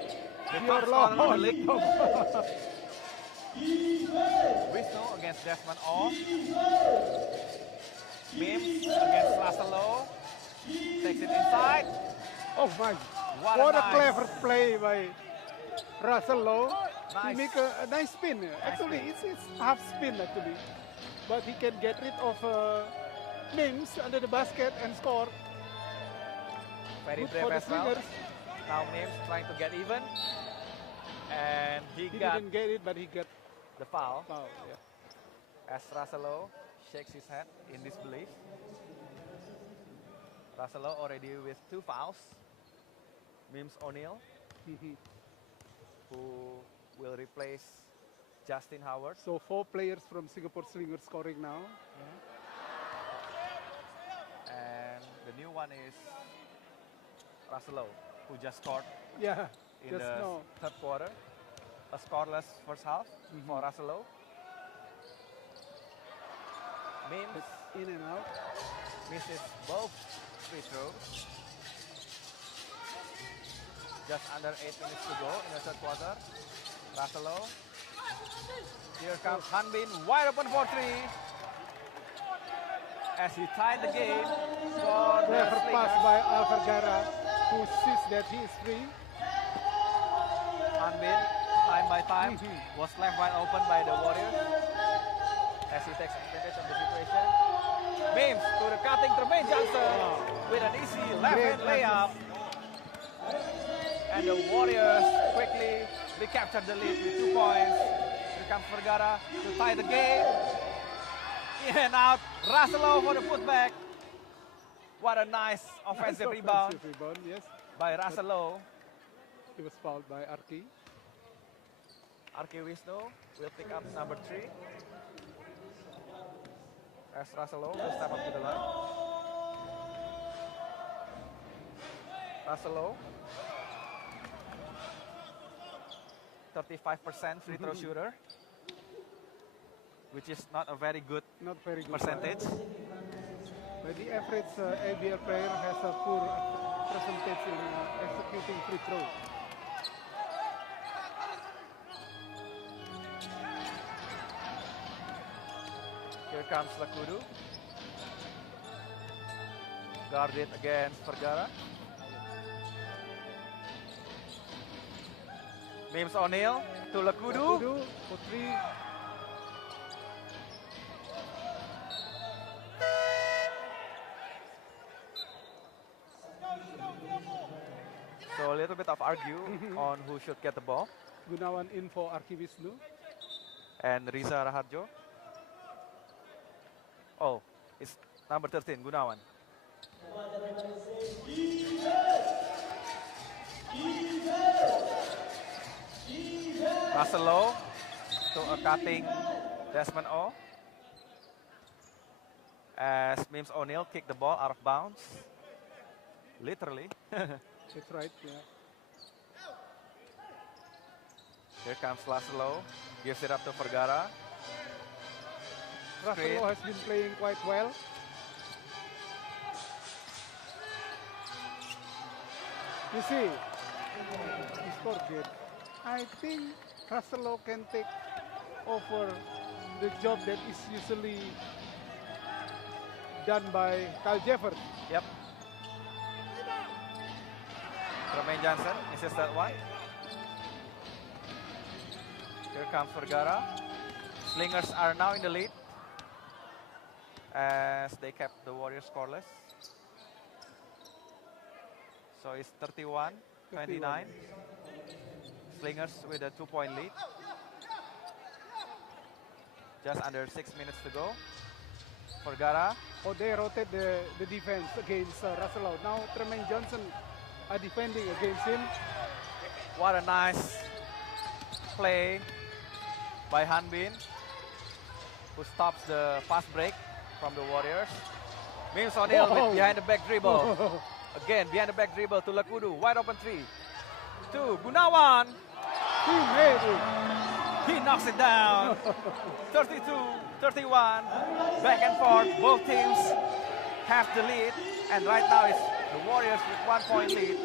the top scorer of the league. Wisnu against Desmond O. Mims against Russell Lowe. Takes it inside. Oh my! What What a a nice- clever play by Russell Lowe. He Nice. make a nice spin. Actually, spin. it's half spin actually, but he can get rid of Mims under the basket and score. Very Good brave for the as well. Slingers. Now Mims trying to get even. And he He got didn't get it, but he got the foul. foul. Yeah. As Russell Lowe shakes his head in disbelief. Russell Lowe already with 2 fouls. Mims O'Neal, who will replace Justin Howard. So 4 players from Singapore Slingers scoring now. And the new one is Russell Lowe, who just scored Yeah, in just the now. third quarter. A scoreless first half for Russell Lowe. Mims In and out. misses both free throws. Just under 8 minutes to go in the third quarter. Russell Lowe. Here comes Hanbin, wide open for 3. As he tied the game for the Clever pass Slingers. by Alvergara, who sees that he is free. Hanbin, time by time, was left wide open by the Warriors. As he takes advantage of the situation. Mims to the cutting Tremaine Johnson with an easy left-hand layup. And the Warriors quickly recaptured the lead with 2 points. Here comes Vergara to tie the game. In and out, Russell Lowe for the putback. What a nice offensive rebound Offensive rebound, yes. by Russell Lowe. He was fouled by Arki. Arki Wisnu will pick up number 3. As Russell Lowe will step up to the line. Russell Lowe, 35% free throw shooter, which is not a very good Not very good. percentage. But the average ABL player has a poor percentage in executing free throw. Here comes Lekudu. Guarded against Vergara. Mims O'Neal to Lekudu. Kudu for 3. little bit of argue on who should get the ball. Gunawan in for Arki Wisnu. And Riza Raharjo. Oh, it's number 13, Gunawan. Russell Lowe to a cutting Desmond O. As Mims O'Neill kicked the ball out of bounds. Literally. That's right, yeah. Here comes Laszlo. Gives it up to Vergara. Screen. Russell has been playing quite well. You see, he scored good. I think Russell can take over the job that is usually done by Kyle Jeffers. Yep. Romain Johnson misses that one. Here comes Vergara. Slingers are now in the lead as they kept the Warriors scoreless. So it's 31-29. Slingers with a 2-point lead. Just under 6 minutes to go. Vergara. Oh, they rotate the defense against Russell. Now Tremaine Johnson are defending against him. What a nice play by Hanbin, who stops the fast break from the Warriors. Mims O'Neill with behind the back dribble. Again, behind the back dribble to Lakudu. Wide open three. To Gunawan. He made it. He knocks it down. 32-31. Back and forth. Both teams have the lead. And right now it's the Warriors with 1-point lead.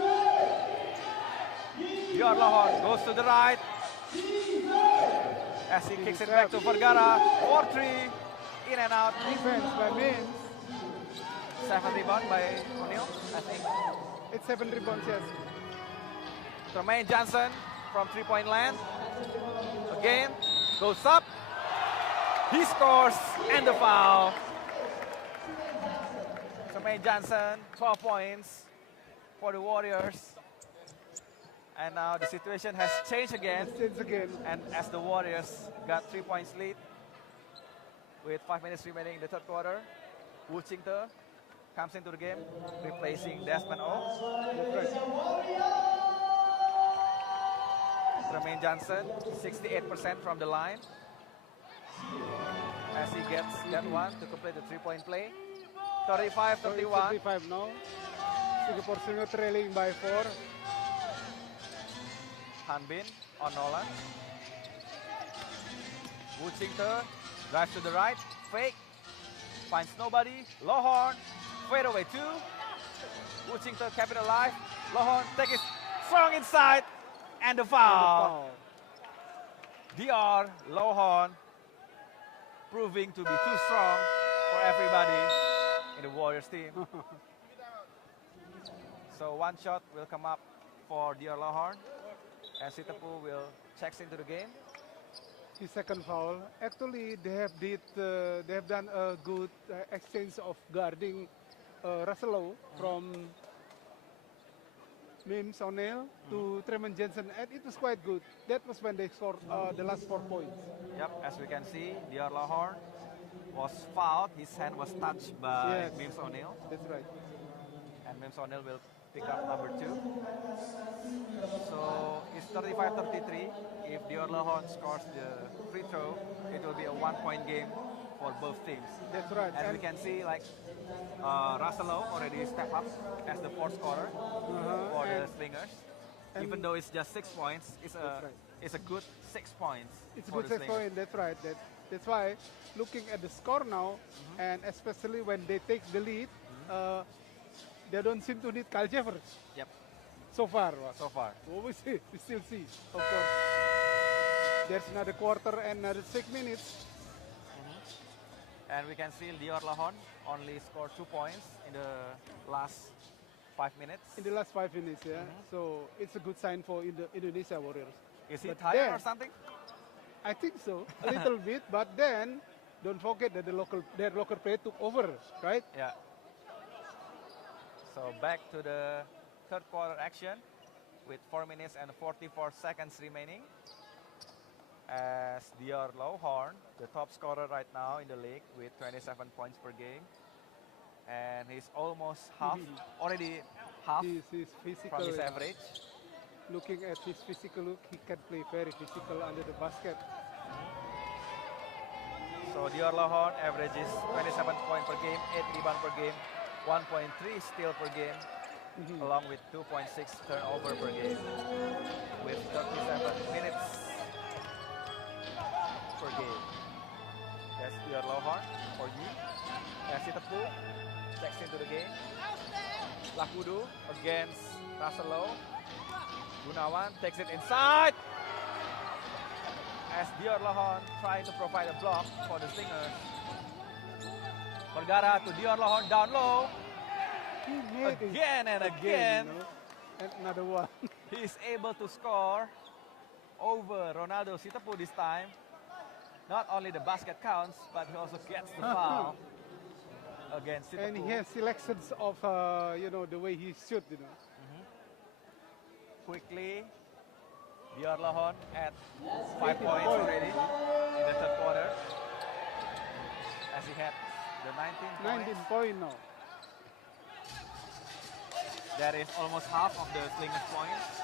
Dior Lohon goes to the right. As he kicks it back to Vergara. 4-3. In and out. Defense by Mims. 7 rebound by O'Neill, I think. It's 7 rebounds, yes. Tremaine Johnson from 3-point land. Again, goes up. He scores and the foul. Tremaine Johnson, 12 points for the Warriors. And now the situation has changed again. It's again. And as the Warriors got 3 points lead with 5 minutes remaining in the third quarter, Wu Qingte comes into the game, replacing Desmond O. Tremaine Johnson, 68% from the line. As he gets that one to complete the 3-point play. 35-31. 35 now. Singapore Slinger trailing by 4. Hanbin on Nolan. Wu Qingte drives to the right, fake, finds nobody. Lohorn, fade away 2. Wu Qingte kept it alive. Lohorn take it strong inside, and the foul. Dior Lohorn proving to be too strong for everybody in the Warriors team. So one shot will come up for Dior Lohorn. And Sitapu will check into the game. His second foul. Actually, they have done a good exchange of guarding Russell from Mims O'Neill to Tremaine Johnson, and it was quite good. That was when they scored the last 4 points. Yep, as we can see, Dior Lohorn was fouled. His hand was touched by Mims O'Neill. That's right. And Mims O'Neill will pick up number 2. So it's 35-33. If Dior Lohorn scores the free throw, it will be a 1-point game for both teams. That's right. And we can see like Russell Lowe already step up as the fourth scorer for the Slingers. Even though it's just 6 points, it's a good 6 points. It's a for good the 6 Slingers. points. That's right. That's why looking at the score now, and especially when they take the lead, they don't seem to need Kyle Jeffers. Yep. So far. So far. Well, we still see, of course. There's another quarter and another 6 minutes. And we can see Dior Lohorn only scored 2 points in the last 5 minutes. In the last 5 minutes, yeah. So it's a good sign for Indonesia Warriors. Is he But tired then- or something? I think so, a little bit. But then, don't forget that their local play took over, right? Yeah. So back to the third quarter action. with 4 minutes and 44 seconds remaining. As Dior Lowhorn, the top scorer right now in the league with 27 points per game. And he's almost half, already half He's physical. from his average. Looking at his physical look, he can play very physical under the basket. So Dior Lowhorn averages 27 points per game, 8 rebounds per game, 1.3 steal per game, along with 2.6 turnover per game, with 37 minutes per game. That's Dior Lowhorn for you. Sitapu checks into the game. Lakudu against Russell. Gunawan takes it inside. As Dior Lowhorn trying to provide a block for the Slingers. Vergara to Dior Lowhorn down low. He made it Again and again. you know, and another one. He is able to score over Ronaldo Sitapu this time. Not only the basket counts, but he also gets the foul against Sitapu. And he has selections of, you know, the way he shoot, you know. Quickly, Dior Lowhorn at 5 points already in the third quarter. As he had the 19 points. 19 point now. That is almost half of the Slingers points.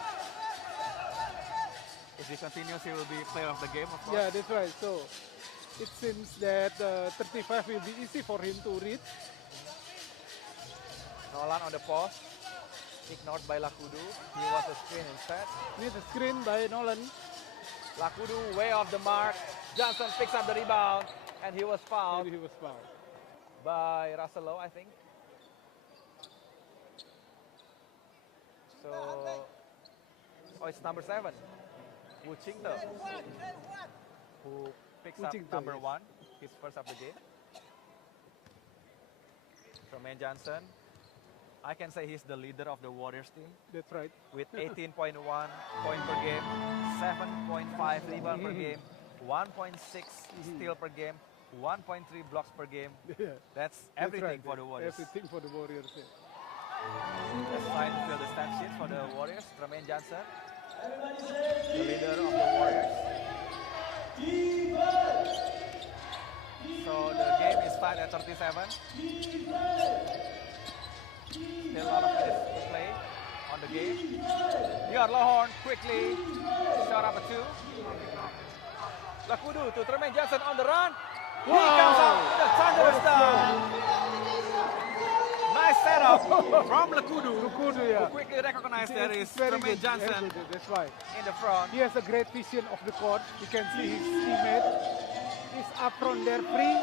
If he continues, he will be player of the game, of course. Yeah, that's right. So it seems that 35 will be easy for him to read. Nolan on the post, ignored by Lakudu. He was a screen instead. Need a screen by Nolan. Lakudu way off the mark. Johnson picks up the rebound, and he was fouled Maybe he was fouled. by Russell, I think. So, it's number 7, Wu Qingde, who picks up Qingde, number yes. 1, his first of the game. Tremaine Johnson, I can say he's the leader of the Warriors team That's right. with 18.1 point per game, 7.5 rebound per game, 1.6 steal per game, 1.3 blocks per game. Yeah, That's that's everything right. for the Warriors. Everything for the Warriors. Yeah. Let's try to fill the stat sheet for the Warriors. Tremaine Johnson, the leader of the Warriors. So the game is tied at 37. Still a lot of minutes to play on the game. Dior Lowhorn quickly shot up a 2. Lakudu to Tremaine Johnson on the run. He comes out. The Thunder is down. Nice setup from Lakudu. Lakudu, Who yeah. quickly recognized there is It's very Tremaine good. Johnson Very good. That's right. in the front. He has a great vision of the court. You can see his teammate is up front there free.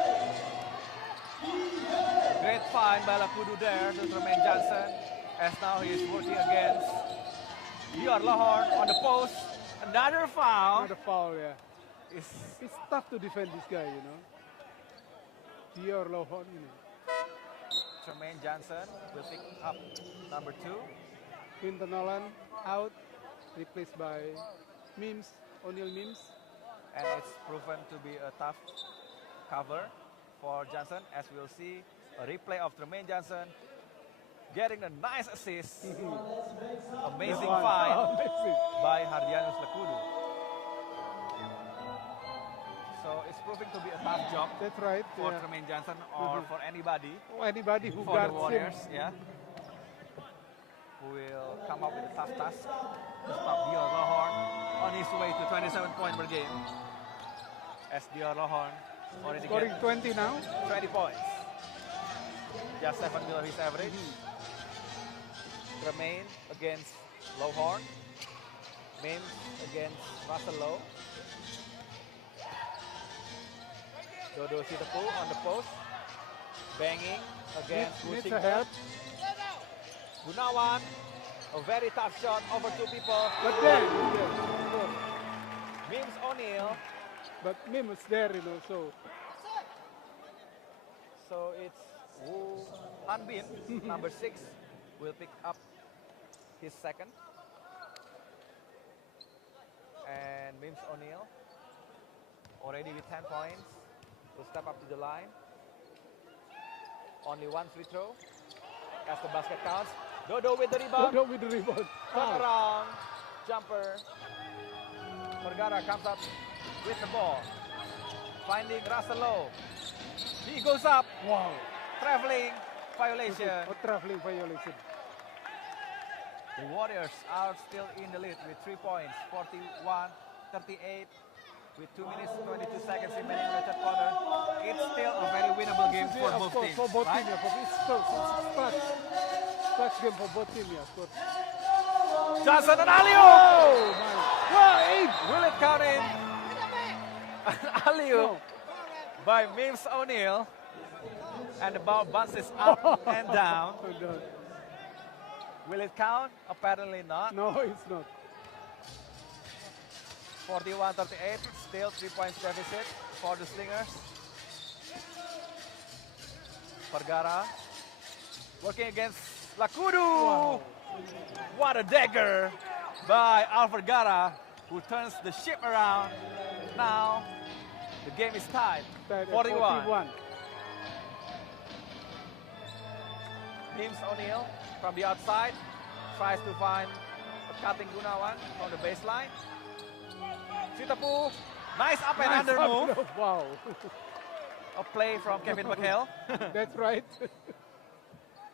Great find by Lakudu there to Tremaine Johnson. As now he is working against Dior Lowhorn on the post. Another foul. Another foul, yeah. It's It's tough to defend this guy, you know. Dior Lowhorn, you know. Tremaine Johnson will pick up number 2. Quinton Nolan out, replaced by Mims, O'Neal Mims. And it's proven to be a tough cover for Johnson, as we'll see a replay of Tremaine Johnson getting a nice assist. Amazing find Amazing. by Hardianus Lakudu. So it's proving to be a tough job That's right. for Yeah. Tremaine Johnson or for anybody Or anybody who for the guards Warriors, him. yeah, who will come up with a tough task to stop Dior Lowhorn on his way to 27 points per game. As Dior Lowhorn already Scoring get 20 now. 20 points, just 7 below his average. Tremaine against Lowhorn, Mims against Russell Lowe. Dodo Sitapu on the post, banging against Wu Needs a Qingde. help. Gunawan, a very tough shot over 2 people. But then, Mims O'Neal. but Mim was there, you know, so So it's Wu Hanbin, number 6, will pick up his second. And Mims O'Neal, already with 10 points, will step up to the line. Only 1 free throw as the basket counts. Dodo with the rebound. Dodo with the rebound. Turnaround jumper. Vergara comes up with the ball. Finding Russell Lowe. He goes up. Wow. Traveling violation. A traveling violation. The Warriors are still in the lead with 3 points, 41-38, with 2 minutes 22 seconds remaining in the third quarter. It's still a very winnable game for Of both course, teams. for both right? teams. It's close. It's clutch. Clutch game for both teams, of course. Johnson and alley-oop! Oh my! Wow, Will it count in? An alley-oop No. by Mims O'Neal. And the ball bounces up and down. Oh, no. Will it count? Apparently not. No, it's not. 41-38, still 3 points deficit for the Slingers. Vergara working against Lakudu. Wow. What a dagger by Al Vergara, who turns the ship around. Now the game is tied. Tied at 41. Mims O'Neal from the outside tries to find a cutting Gunawan from the baseline. Sitapu, nice up and under move. Wow. A play from Kevin McHale. That's right.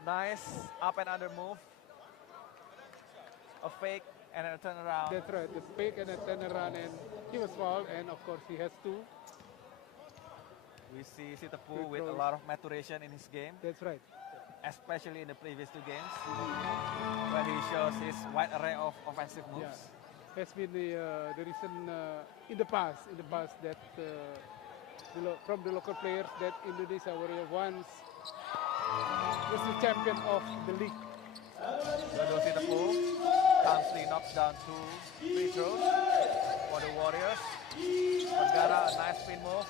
Nice up and under move. A fake and a turnaround. That's right. The fake and a turnaround, and he was fouled, and of course he has to. We see Sitapu Good with a throw. lot of maturation in his game, That's right. especially in the previous 2 games, when he shows his wide array of offensive Yeah. moves. Has been the reason in the past that from the local players that Indonesia Warrior once was the champion of the league. Dodo Sitapu calmly knocks down 2 free throws for the Warriors. Vergara, a nice spin move.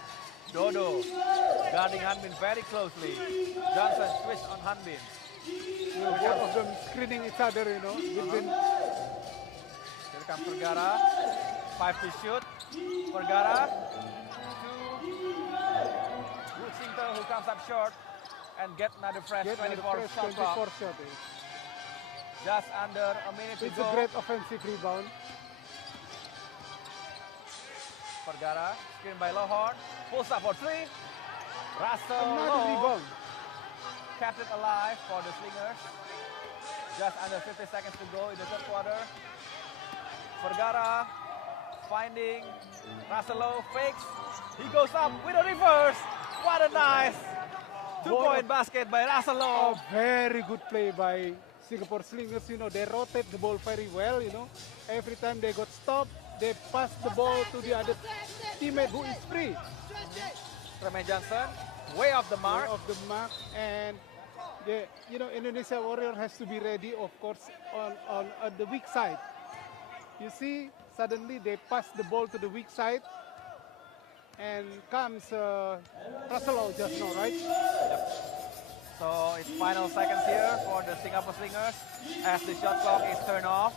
Dodo guarding Hanbin very closely. Johnson switch on Hanbin. Both of them screening each other, between. Here comes Vergara. 5 to shoot. Vergara to Washington, who comes up short and get another fresh Get 24 another shot fresh clock. 24 shot. Just under a minute to It's go. a great offensive rebound. Vergara, screen by Lohorn. Pulls up for 3. Russell Another Lowe rebound. kept it alive for the Slingers. Just under 50 seconds to go in the third quarter. Vergara finding Russell Lowe, fakes. He goes up with a reverse. What a nice 2-point basket by Russell Lowe. A very good play by Singapore Slingers. They rotate the ball very well. Every time they got stopped, they pass the ball to the other teammate who is free. Tremaine Johnson, way off the mark. Of the mark, and Indonesia Warrior has to be ready, of course, on the weak side. You see, suddenly they pass the ball to the weak side, and comes Russell Lowe just now, right? So it's final seconds here for the Singapore Slingers as the shot clock is turned off.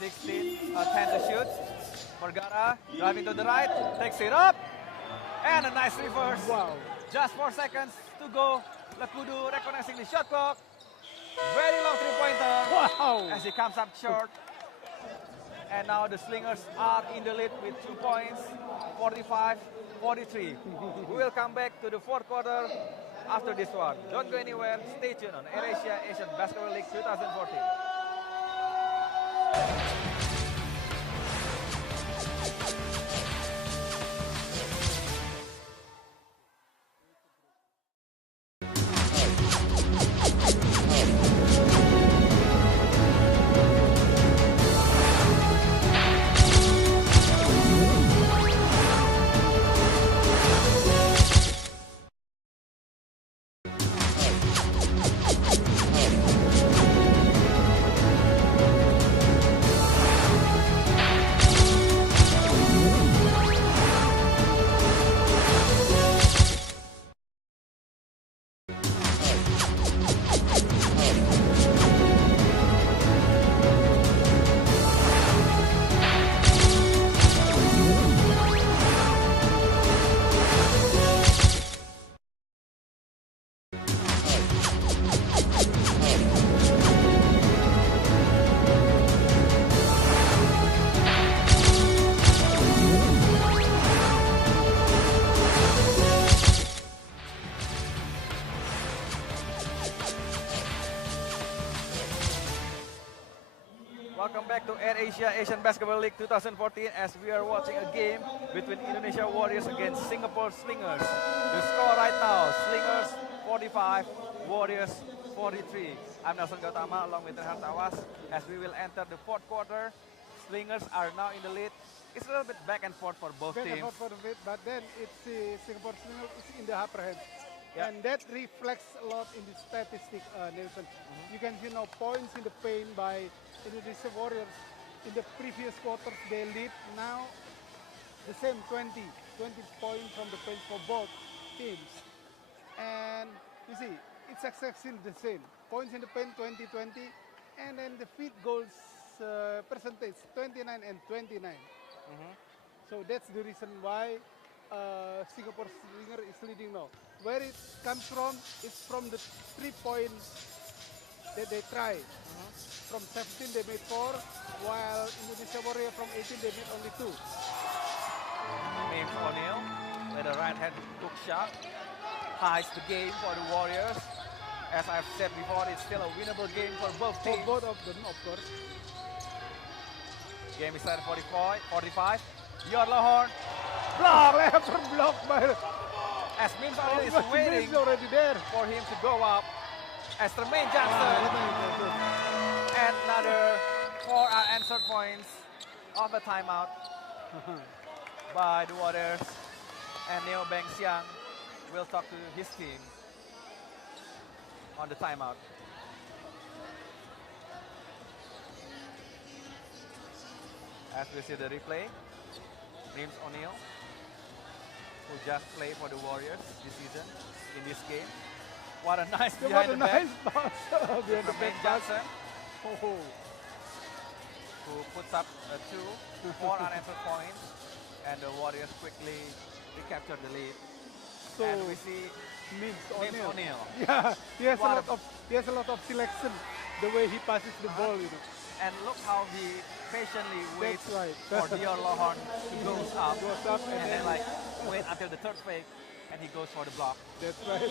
10 to shoot. Vergara driving to the right, takes it up, and a nice reverse. Wow. Just 4 seconds to go. Lakudu recognizing the shot clock. Very long 3-pointer. Wow. As he comes up short. And now the Slingers are in the lead with 2 points, 45-43. We will come back to the fourth quarter after this one. Don't go anywhere. Stay tuned on AirAsia Asian Basketball League 2014. Welcome back to AirAsia Asian Basketball League 2014 as we are watching a game between Indonesia Warriors against Singapore Slingers. The score right now, Slingers 45, Warriors 43. I'm Nelson Gautama along with Rehan Tawas as we will enter the fourth quarter. Slingers are now in the lead. It's a little bit back and forth for both Back and teams. forth for a bit, but then it's Singapore Slingers is in the upper hand. Yeah. And that reflects a lot in the statistic, Nelson. You can see now points in the paint by Indonesia Warriors. In the previous quarters, they lead. Now, the same 20 points from the paint for both teams. And you see, it's exactly the same. Points in the paint, 20-20. And then the field goals percentage, 29 and 29. So that's the reason why Singapore Slinger is leading now. Where it comes from, it's from the 3-point that they try. From 17 they made 4, while Indonesia Warrior from 18 they made only 2. James O'Neal with a right hand hook shot ties the game for the Warriors. As I've said before, it's still a winnable game for both For teams. both of them, of course. Game is set 45. Your Lohorn block Blocked by as Mims O'Neal is waiting already there. for him to go up. As Tremaine Johnson and another 4 unanswered points of a timeout by the Warriors. And Neo Beng Siang will talk to his team on the timeout. As we see the replay, Mims O'Neal, who just played for the Warriors this season in this game. What a nice behind the back pass behind the from back Ben pass. Johnson, Oh. who puts up a 4 unanswered points, and the Warriors quickly recapture the lead. So And we see Mims Mims O'Neal. O'Neal. Yeah, he has What a lot of selection. The way he passes the ball, you know. And look how he patiently waits That's right. for Dior Lohorn to go up, Goes up and then like wait until the third fake, and he goes for the block. That's right.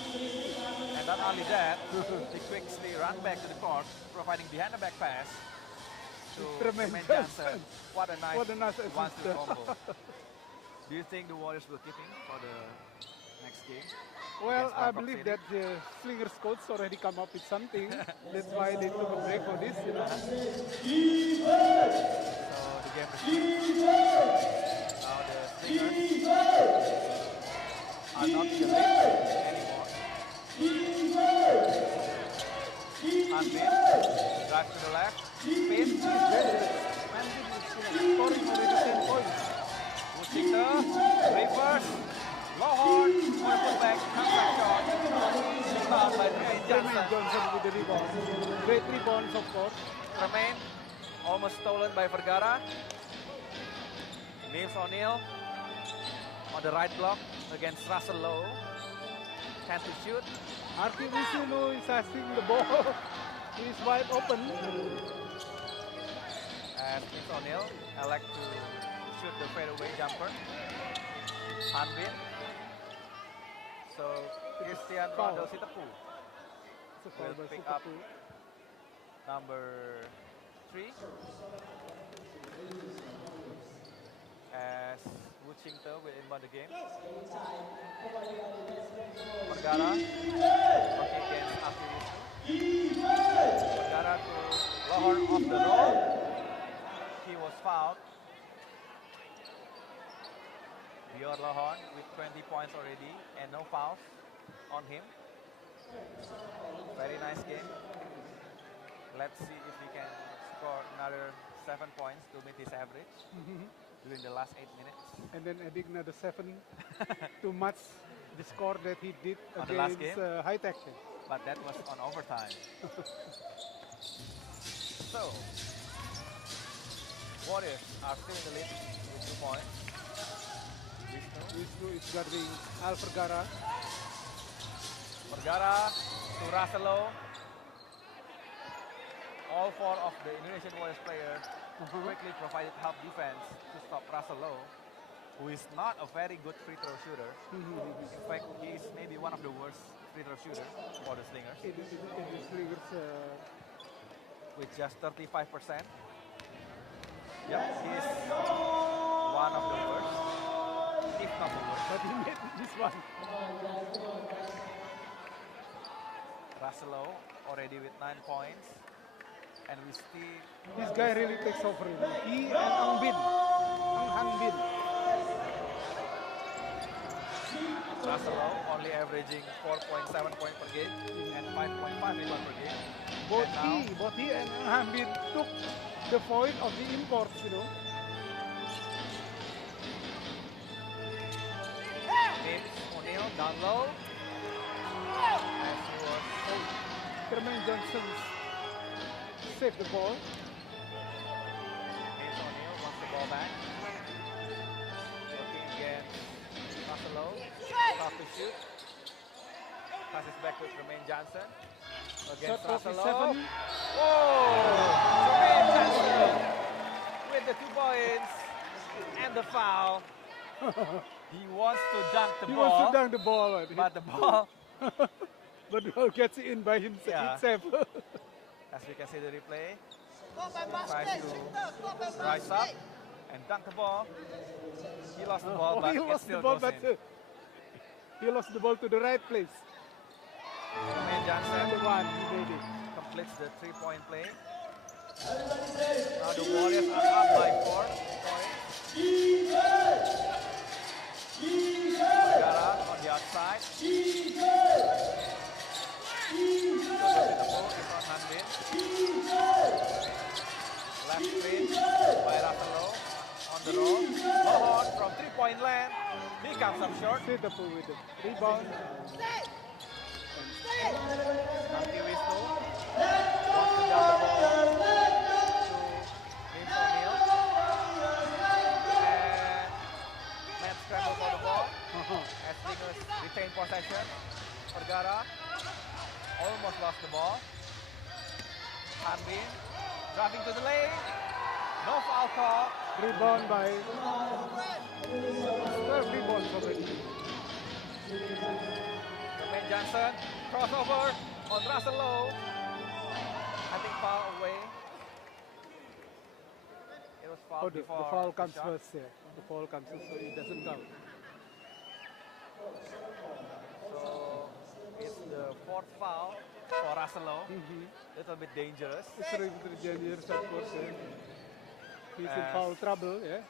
And not only that, he quickly run back to the court, providing behind the back pass to Tremaine Tremaine Johnson. Johnson. What a nice, What a nice assist. 1-2 combo. Do you think the Warriors will keep him for the next game? Well, against I Al believe Proximity? that the Slingers coach already come up with something. That's why they took a break for this, you know. So the game is now the Slingers are not in the lead anymore. Hanbin drives to the left, spin, Scoring already 10 points. Wuchita, reverse, Lohorn, one put back, comeback shot, rebound by Tremaine Tremaine Johnson. Johnson with the rebound. Great rebounds, of course. Tremaine almost stolen by Vergara. Mims O'Neal on the right block against Russell Lowe. Can to shoot. Arki Vishnu is asking the ball. He is wide open. As Mims O'Neal elect to shoot the fadeaway jumper. Hanbin. So Christian Foul. Rondo Sitepu It's a foul will by pick up Sitepu. number 3. As Wuchington will inbound the game. Vergara working against Arki Vishnu. Vergara to Lohorn off the roll. He was fouled. Dior Lohorn with 20 points already and no fouls on him. Very nice game. Let's see if he can score another 7 points to meet his average during the last 8 minutes. And then adding another 7 to match the score that he did On the last against game? High Tech. But that was on overtime. So, Warriors are still in the lead with 2 points. Vishnu is guarding Al Vergara. Vergara to Russell. All 4 of the Indonesian Warriors players quickly provided help defense to stop Russell, who is not a very good free throw shooter. In fact, he is maybe one of the worst free throw shooters for the Slingers, It is Slingers. with just 35%. Yep, he's one of the worst, if not the worst. But he made this one. Russell already with 9 points. And we still... This guy really takes over. He and Ang Bin. Russell only averaging 4.7 points per game and 5.5 rebounds per game. Both he and Ang Bin took the point of the imports, you know. James O'Neal down low. As he was Tremaine Johnson saved the ball. James O'Neal wants the ball back. Looking against Russell. Tough to shoot. Passes back to Tremaine Johnson. Against Shot Russell. 47. Oh! Tremaine Johnson with the 2 points and the foul. He wants to dunk the He ball. wants to dunk the ball. But the ball, But the ball gets in by himself. Yeah. itself. as we can see the replay, tries to rise up and dunk the ball. He lost the ball, but he it lost still the ball, goes but in. he lost the ball to the right place. Tremaine Johnson The one he made it. completes the 3-point play. Now the Warriors are up by 4 points. Vergara on the outside. Left screen by Russell on the roll. Lohon from 3-point land. He comes up short. Sitapu with the rebound. Nanti Wisnu wants to down the ball to James O'Neal. And Matt scramble for the ball as Slingers retain possession. Vergara almost lost the ball. Hanbin driving to the lane. No foul call. Rebound by 12 rebounds already. Tremaine Johnson crossover on Russell Lowe. I think foul away. It was foul Oh, the before foul comes shot. first. Yeah. The foul comes first, so it doesn't count. So it's the 4th foul for Russell Lowe. Little bit dangerous. It's a little bit dangerous, of course. Yeah. He's in As- foul trouble. Yeah.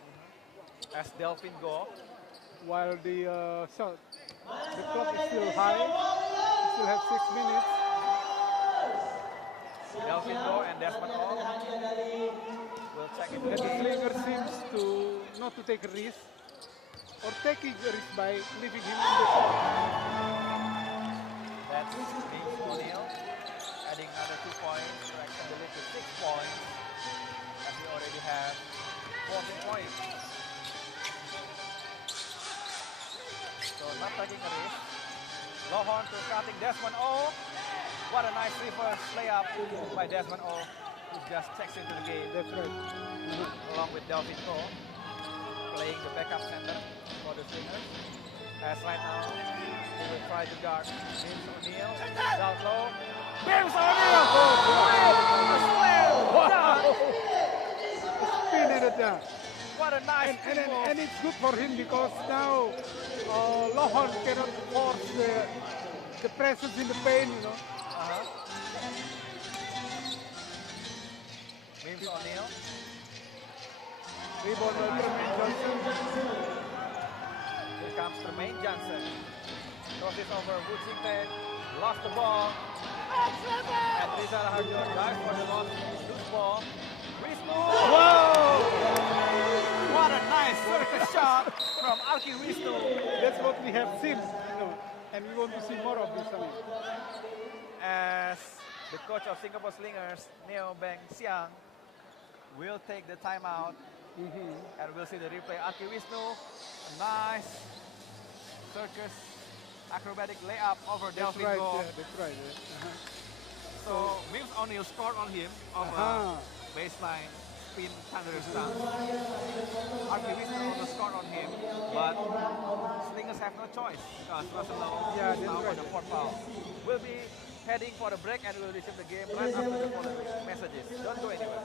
As Delphine go. While the shot, the clock is still high. We still have 6 minutes. Delphine go and Desmond O will check it. And the Slingers seems to not to take a risk or taking a risk by leaving him in the court. That's James O'Neal adding another 2 points to extend the lead to 6 points as we already have 14 points. So not taking a risk. Lohon to cutting Desmond O. What a nice reverse layup by Desmond O, who just checks into the game That's right. along with Delphine Go, playing the backup center for the Slingers. As right now, he will try to guard James O'Neal. Down low. James O'Neal! Wow! Spin it down. What a nice spin move. And it's good for him because now Lohon cannot force the presence in the paint, you know. James O'Neal. Rebound by Tremaine Johnson. Here comes Tremaine Johnson. Crosses over Woodsington. Lost the ball. And Rizal Harjo dives for the loose ball. Wisnu. Whoa! What a nice circus shot from Alki Wisnu. That's what we have seen, you know, and we want to see more of this. As the coach of Singapore Slingers, Neo Beng Siang, will take the timeout. And we'll see the replay. Alki Wisnu, a nice circus acrobatic layup over That's Delphine right. Go. Yeah, that's right. Yeah. So James O'Neal scored on him of a baseline spin thunderous dunk. Alki Wisnu also scored on him, but Slingers have no choice because Russell Lowe Yeah, is that's now for right. the 4th foul. We'll be heading for the break and we'll resume the game right after the following messages. Don't go anywhere.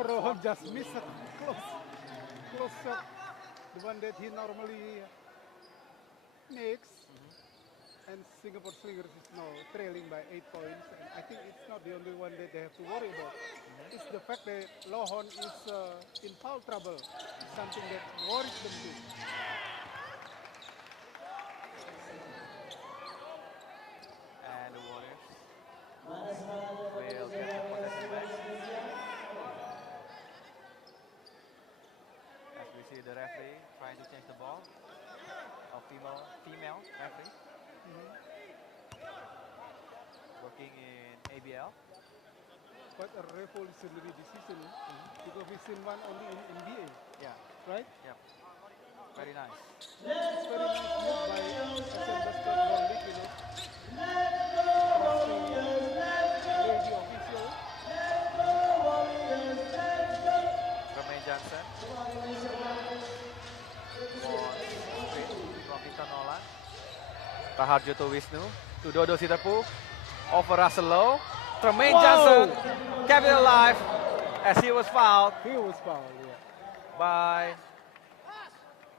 Sure, Rohan just missed a close shot, the one that he normally makes. And Singapore Slingers is now trailing by 8 points. And I think it's not the only one that they have to worry about. It's the fact that Lohon is in foul trouble, something that worries them too. And the Warriors will get the possession back. As we see the referee trying to change the ball. A female referee. Working in ABL. Quite a revolutionary decision because we've seen one only in NBA, Yeah, right? yeah. Very nice. It's very nice move by ASEAN Basketball League, you know. Trusting the official. Tremaine Johnson. From Victor Nolan. Raharjo to Wisnu. To Dodo Sitapu. Over Russell Lowe. Tremaine Johnson kept it alive as he was fouled He was fouled, yeah. by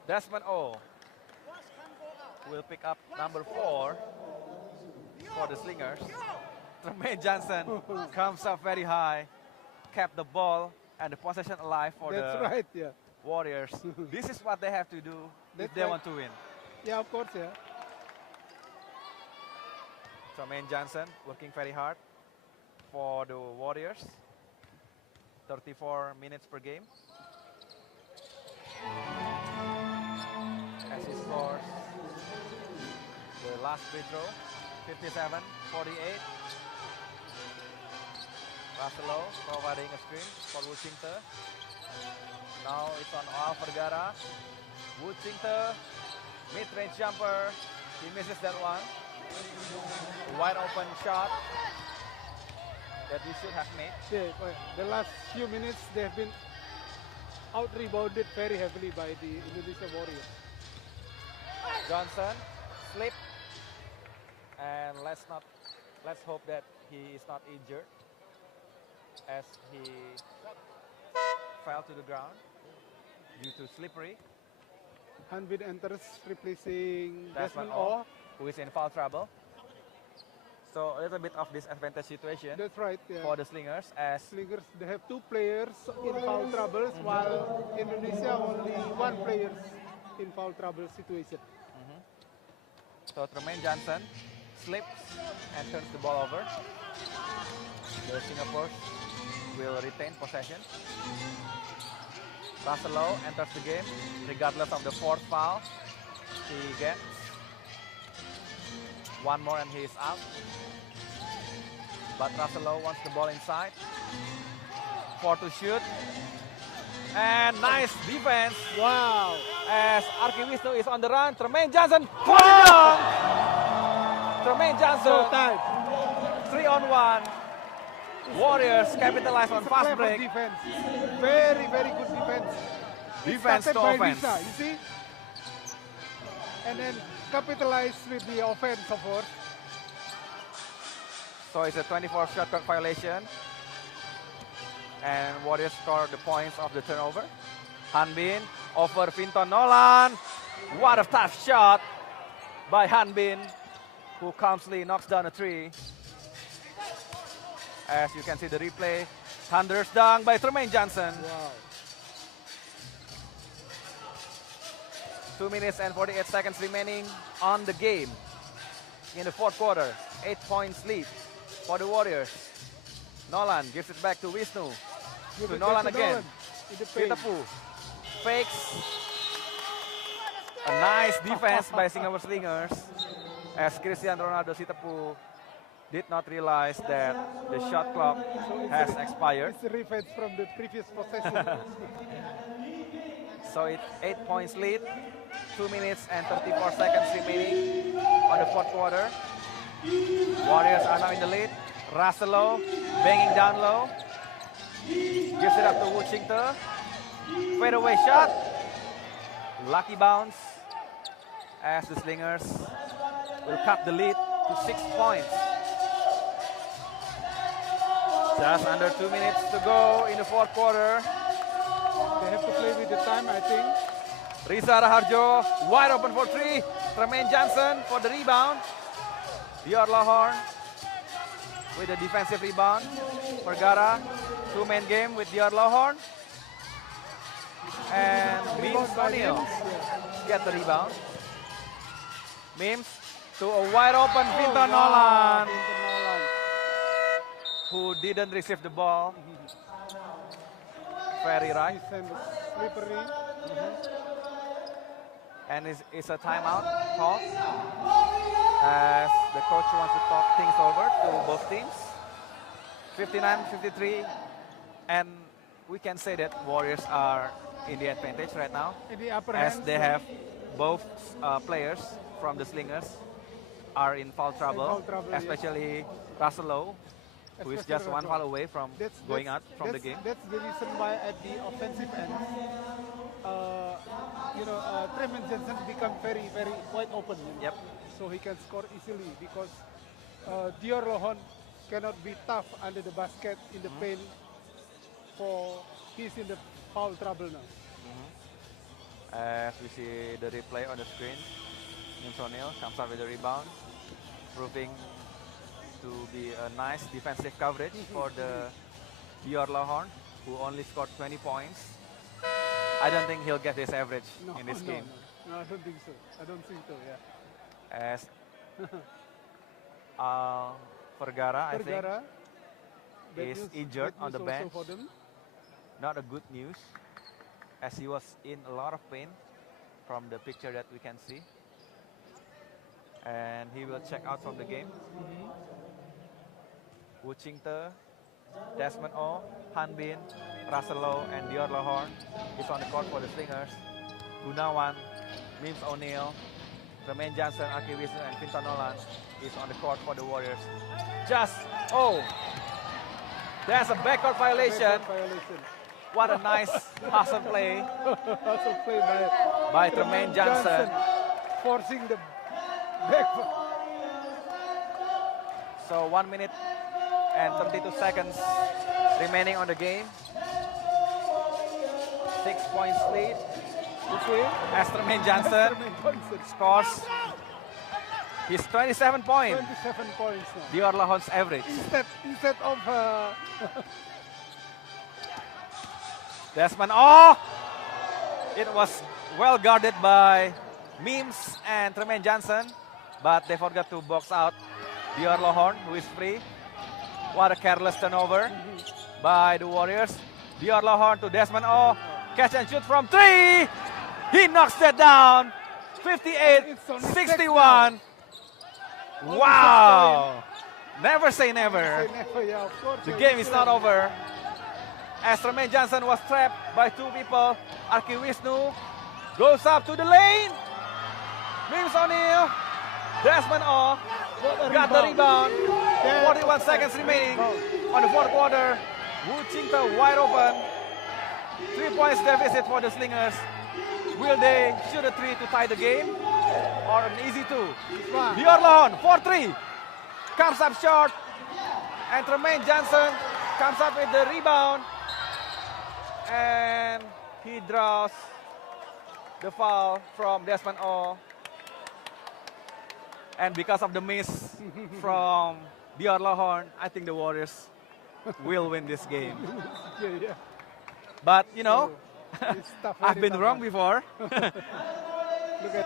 Desmond O. Will pick up number 4 for the Slingers. Tremaine Johnson comes up very high, kept the ball and the possession alive for That's the right, yeah. Warriors. This is what they have to do if That's they right. want to win. Yeah, of course, yeah. Tremaine Johnson working very hard for the Warriors. 34 minutes per game. As he scores the last free throw, 57-48. Russell providing a screen for Wuchingter. Now it's on Al Vergara. Wuchingter, mid-range jumper. He misses that one. Wide open shot that we should have made. Yeah, the last few minutes they have been out-rebounded very heavily by the Indonesia Warriors. Johnson slip, and let's hope that he is not injured as he fell to the ground due to slippery. Hanbin enters replacing Desmond Desmond O, O. who is in foul trouble. So a little bit of disadvantage situation That's right, yeah. for the Slingers as Slingers, they have 2 players in foul troubles, while Indonesia only 1 player in foul trouble situation. so Tremaine Johnson slips and turns the ball over. The Singapore will retain possession. Russell Lowe enters the game regardless of the 4th foul he gets. 1 more and he is out. But Russell Lowe wants the ball inside. 4 to shoot. And nice defense. Wow! As Arki Wisnu is on the run. Tremaine Johnson. Wow! Tremaine Johnson. So tight. 3-on-1. Warriors capitalize on fast Clever break. defense. Very, very good defense. Defense to Started by offense. Lisa, you see? And then capitalize with the offense, of course. So it's a 24 shot clock violation. And Warriors score the points of the turnover. Hanbin over Vinton Nolan. What a tough shot by Hanbin, who calmly knocks down a 3. As you can see the replay, thunderous dunk by Tremaine Johnson. Wow. 2 minutes and 48 seconds remaining on the game. In the 4th quarter, 8 points lead for the Warriors. Nolan gives it back to Wisnu. To Nolan again. Sitapu fakes. A nice defense by Singapore Slingers as Cristiano Ronaldo Sitapu did not realize that the shot clock has expired. It's a revenge from the previous possession. So it's 8 points lead. 2 minutes and 34 seconds remaining on the 4th quarter. Warriors are now in the lead. Russell Lowe banging down low. Gives it up to Wuchingter. Fadeaway shot. Lucky bounce as the Slingers will cut the lead to 6 points. Just under 2 minutes to go in the fourth quarter. They have to play with the time, I think. Risa Raharjo wide open for three. Tremaine Johnson for the rebound. Dior Lahorn with the defensive rebound. Vergara, two-man game with Dior Lahorn. And Mims O'Neal get the rebound. Mims to a wide open Vinton Nolan, who didn't receive the ball. Very right. Slippery. And it's a timeout call as the coach wants to talk things over to both teams. 59-53, and we can say that Warriors are in the advantage right now, In the upper as hands, they have both players from the Slingers are in foul trouble, foul trouble, especially Russell Lowe, who is Especially just one Russell. foul away from going out from the game. That's the reason why at the offensive end, Tremaine Johnson become very, very wide open. Yep. So he can score easily because Dior Lahorn cannot be tough under the basket in the paint. He's in the foul trouble now. As we see the replay on the screen, Mims O'Neal comes out with the rebound, proving to be a nice defensive coverage for the Dior Lahorn, who only scored 20 points. I don't think he'll get his average in this game. No, I don't think so. I don't think so, yeah. As Vergara, I think, Vergara, is bad injured news on the also bench. for them. Not a good news, as he was in a lot of pain from the picture that we can see. And he will check out from the game. Wu Chingte, Desmond O, Han Bin, Russell Lowe, and Dior Lahorn is on the court for the Slingers. Gunawan, Mims O'Neal, Tremaine Johnson, Aki Wisnu, and Vinton Nolan is on the court for the Warriors. There's a backcourt violation. What a nice hustle play Also played by Tremaine Johnson. forcing the back. So 1 minute and 32 seconds remaining on the game. 6 points lead as Tremaine Johnson scores his 27 points. 27 points now. Dior Lahorn's average. Instead of Desmond, it was well guarded by Mims and Tremaine Johnson, but they forgot to box out Dior Lahorn, who is free. What a careless turnover by the Warriors. Dior Lahorn to Desmond O. Catch and shoot from three. He knocks that down. 58-61. Wow. Never say never. yeah, of course, The game is not over. As Tremaine Johnson was trapped by two people, Aki Wisnu goes up to the lane. Mims O'Neal, Desmond O got the rebound. 41 seconds remaining on the fourth quarter. Wu Chingte wide open. 3 points deficit for the Slingers. Will they shoot a three to tie the game, or an easy two? Dior Lahorn, 4-3. Comes up short. And Tremaine Johnson comes up with the rebound. And he draws the foul from Desmond O. And because of the miss from Dior Lahorn, I think the Warriors will win this game. yeah. But, you know, It's tough, I've very been tough wrong one. before. Look at this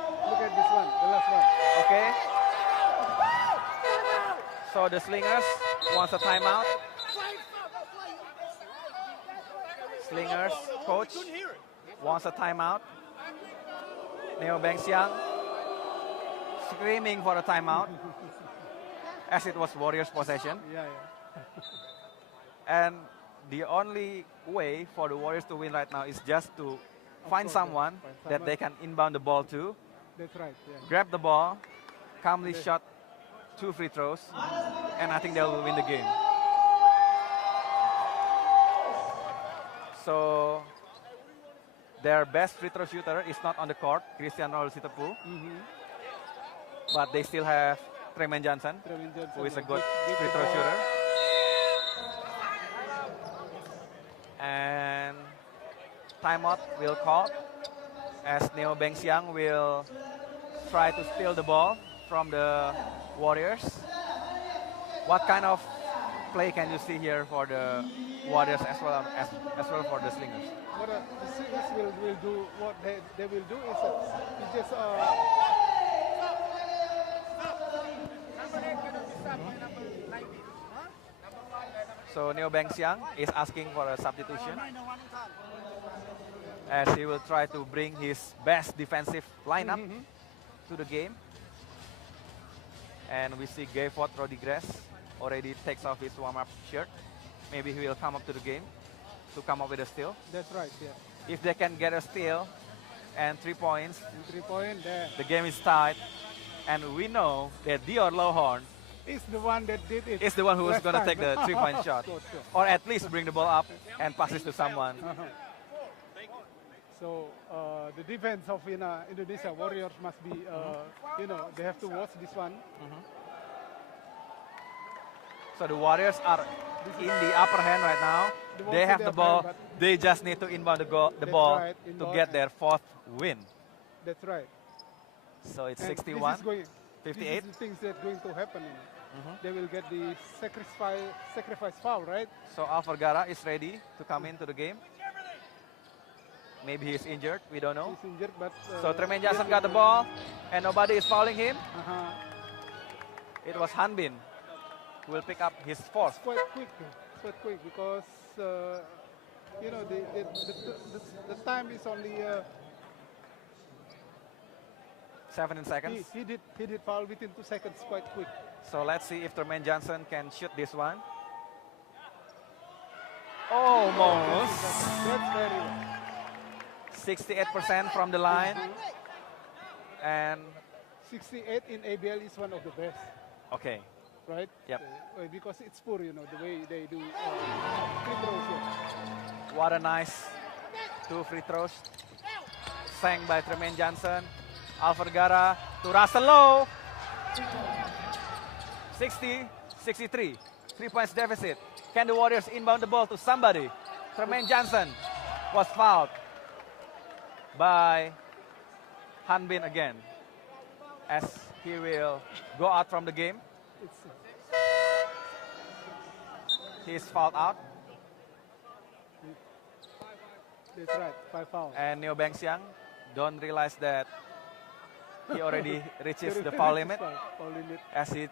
one, the last one. Okay. So the Slingers wants a timeout. Slingers coach wants a timeout. Neo Beng Siang screaming for a timeout as it was Warriors possession. Yeah. And the only way for the Warriors to win right now is just to find someone that they can inbound the ball to, That's right, yeah. grab the ball, calmly shot 2 free throws, and I think they will win the game. So their best free throw shooter is not on the court, Christian Rolsitapu, but they still have Tremaine Johnson, Tremaine Johnson, who is a yeah. good Good free throw ball. shooter. timeout will call as Neo Beng Siang will try to steal the ball from the Warriors. What kind of play can you see here for the Warriors as well for the Slingers? What the Slingers will do, what they will do is just So Neo Beng Siang is asking for a substitution as he will try to bring his best defensive lineup to the game. And we see Gayford Rodriguez already takes off his warm-up shirt. Maybe he will come up to the game to come up with a steal. That's right, yeah. If they can get a steal and 3 points, And 3 point there. the game is tied. And we know that Dior Lohorn Is the one that did it. is the one who is last going to time. take the 3-point shot. Sure. Or at least bring the ball up and pass it to someone. So the defense of Indonesia Warriors must be, they have to watch this one. So the Warriors are in the upper hand right now. They have the ball. They just need to inbound the ball right, to inbound. get their 4th win. That's right. So it's And 61, This 58. is the things that going to happen. They will get the sacrifice foul, right? So Alvargara is ready to come into the game. Maybe he's injured. We don't know. He's injured, but So Tremaine Johnson got the ball, and nobody is fouling him. It was Hanbin who will pick up his 4th. quite quick because the time is only 17 seconds. he did foul within 2 seconds, quite quick. So let's see if Tremaine Johnson can shoot this one. Almost. That's very well. 68% from the line. And 68 in ABL is one of the best, okay. right? Yep. Because it's poor, the way they do free throws here. What a nice 2 free throws. Sang by Tremaine Johnson. Alvargara to Russell Lowe. 60-63. 3 points deficit. Can the Warriors inbound the ball to somebody? Tremaine Johnson was fouled by Hanbin again as he will go out from the game. He is fouled out. That's right, 5 fouls. And Neo Beng Siang don't realize that he already reaches the foul limit Foul limit. as he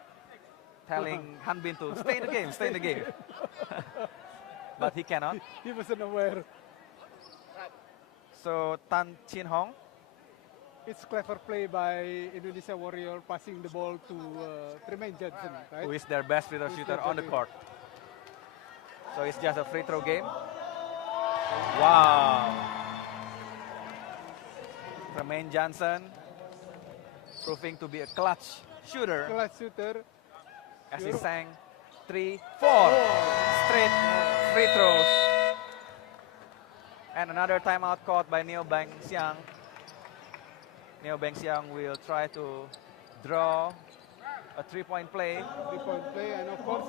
telling Hanbin to stay in the game, stay in the game. But he cannot. He wasn't aware. So Tan Chin Hong, It's clever play by Indonesia Warrior passing the ball to Tremaine Johnson, right? who is their best free throw shooter on the court. So it's just a free throw game. Wow. Tremaine Johnson proving to be a clutch shooter Clutch shooter. as he sang 3, 4 straight free throws. And another timeout caught by Neo Beng Siang. Neo Beng Siang will try to draw a 3-point play. 3-point play, and of course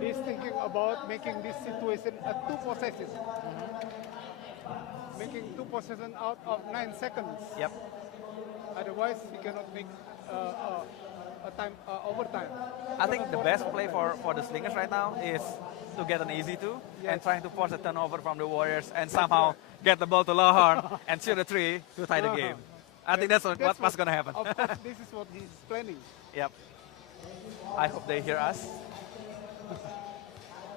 he's thinking about making this situation a 2 possessions. Making 2 possessions out of 9 seconds. Yep. Otherwise, he cannot make overtime. I think the best play for the Slingers right now is to get an easy 2 and Yes. trying to force a turnover from the Warriors and somehow get the ball to Lohorn and shoot a 3 to tie the game. I think that's what's going to happen. Of course, this is what he's planning. Yep. I hope they hear us.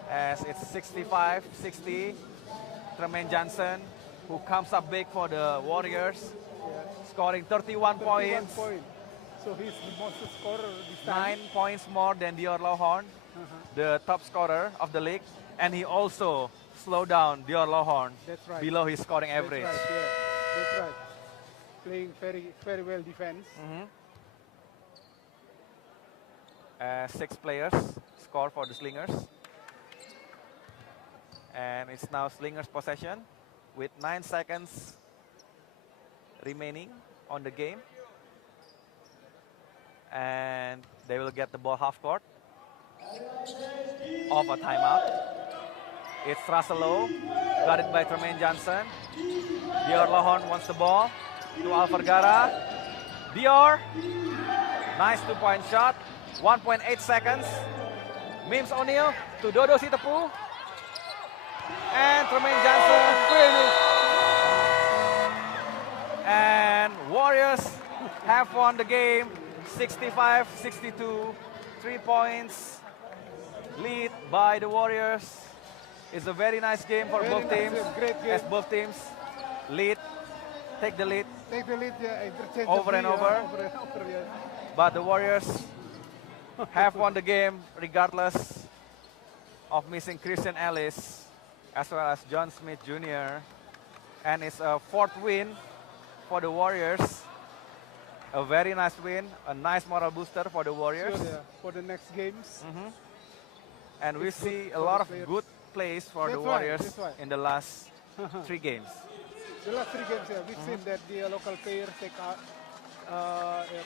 As it's 65-60. Tremaine Johnson, who comes up big for the Warriors, scoring 31 points. 31 point. So he's the most scorer this time. 9 points more than Dior Lohorn, the top scorer of the league. And he also slowed down Dior Lohorn That's right. below his scoring average. That's right, yeah. That's right. Playing very well defense. 6 players score for the Slingers. And it's now Slingers possession with 9 seconds remaining on the game. And they will get the ball half court off a timeout. It's Russell Lowe, guarded by Tremaine Johnson. Dior Lohon wants the ball to Al Vergara. Dior, nice 2-point shot. 1.8 seconds. Mims O'Neil to Dodo Sitepu. And Tremaine Johnson. And Warriors have won the game 65-62. 3 points lead by the Warriors. It's a very nice game for Very both nice teams. game, great game. As both teams take the lead. Take the lead, yeah, interchangeably, Over and over. Over and over, yes. But the Warriors have won the game regardless of missing Christian Ellis as well as John Smith Jr. And it's a 4th win for the Warriors. A very nice win, a nice moral booster for the Warriors. Sure, yeah, for the next games. And we It's good see a for lot the of players. good plays for the That's right, Warriors that's right. in the last 3 games. The last 3 games, yeah, we've seen that the local players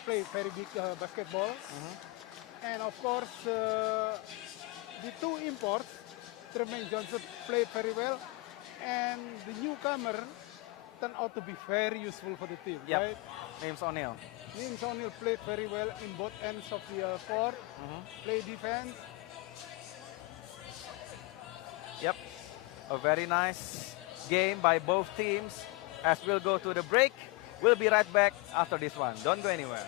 play very big basketball. And of course, the 2 imports, Tremaine Johnson played very well. And the newcomer turned out to be very useful for the team, Yep. right? Mims O'Neil. Mims O'Neil played very well in both ends of the court, play defense. Yep, a very nice game by both teams. As we'll go to the break, we'll be right back after this one. Don't go anywhere.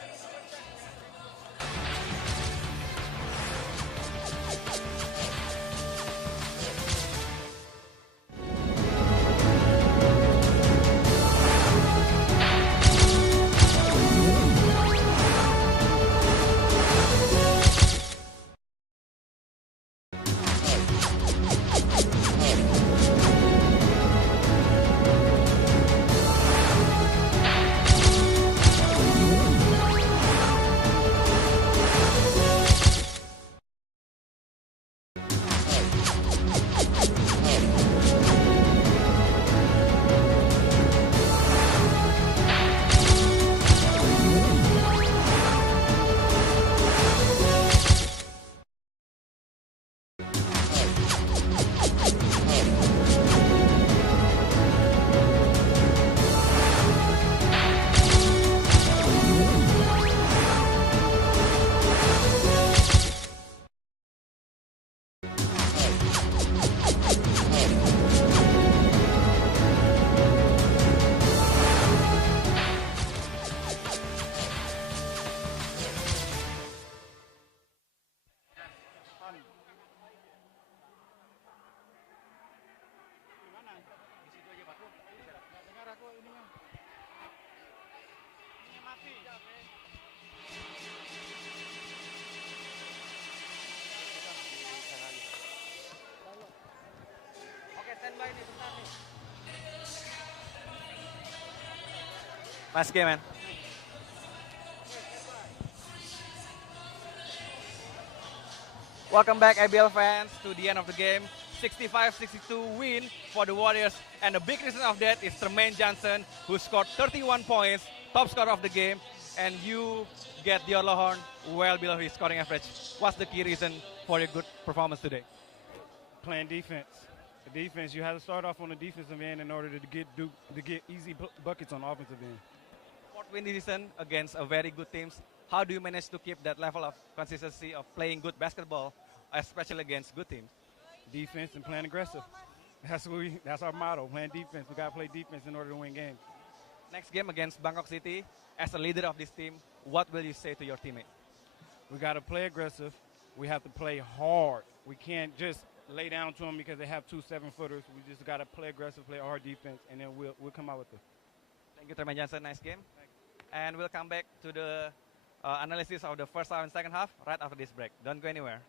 Nice game, man. Welcome back, ABL fans, to the end of the game. 65-62 win for the Warriors. And the big reason of that is Tremaine Johnson, who scored 31 points, top scorer of the game. And you get Dior Lohorn well below his scoring average. What's the key reason for your good performance today? Playing defense. The defense, you have to start off on the defensive end in order to get easy buckets on the offensive end. Fourth win this season against a very good teams. How do you manage to keep that level of consistency of playing good basketball, especially against good teams? Defense and playing aggressive. That's our motto, playing defense. We got to play defense in order to win games. Next game against Bangkok City, as a leader of this team, what will you say to your teammate? We got to play aggressive. We have to play hard. We can't just lay down to them because they have 2 7-footers. We just got to play aggressive, play hard defense, and then we'll come out with it. Thank you, Tremaine Johnson. Nice game. And we'll come back to the analysis of the first half and second half right after this break. Don't go anywhere.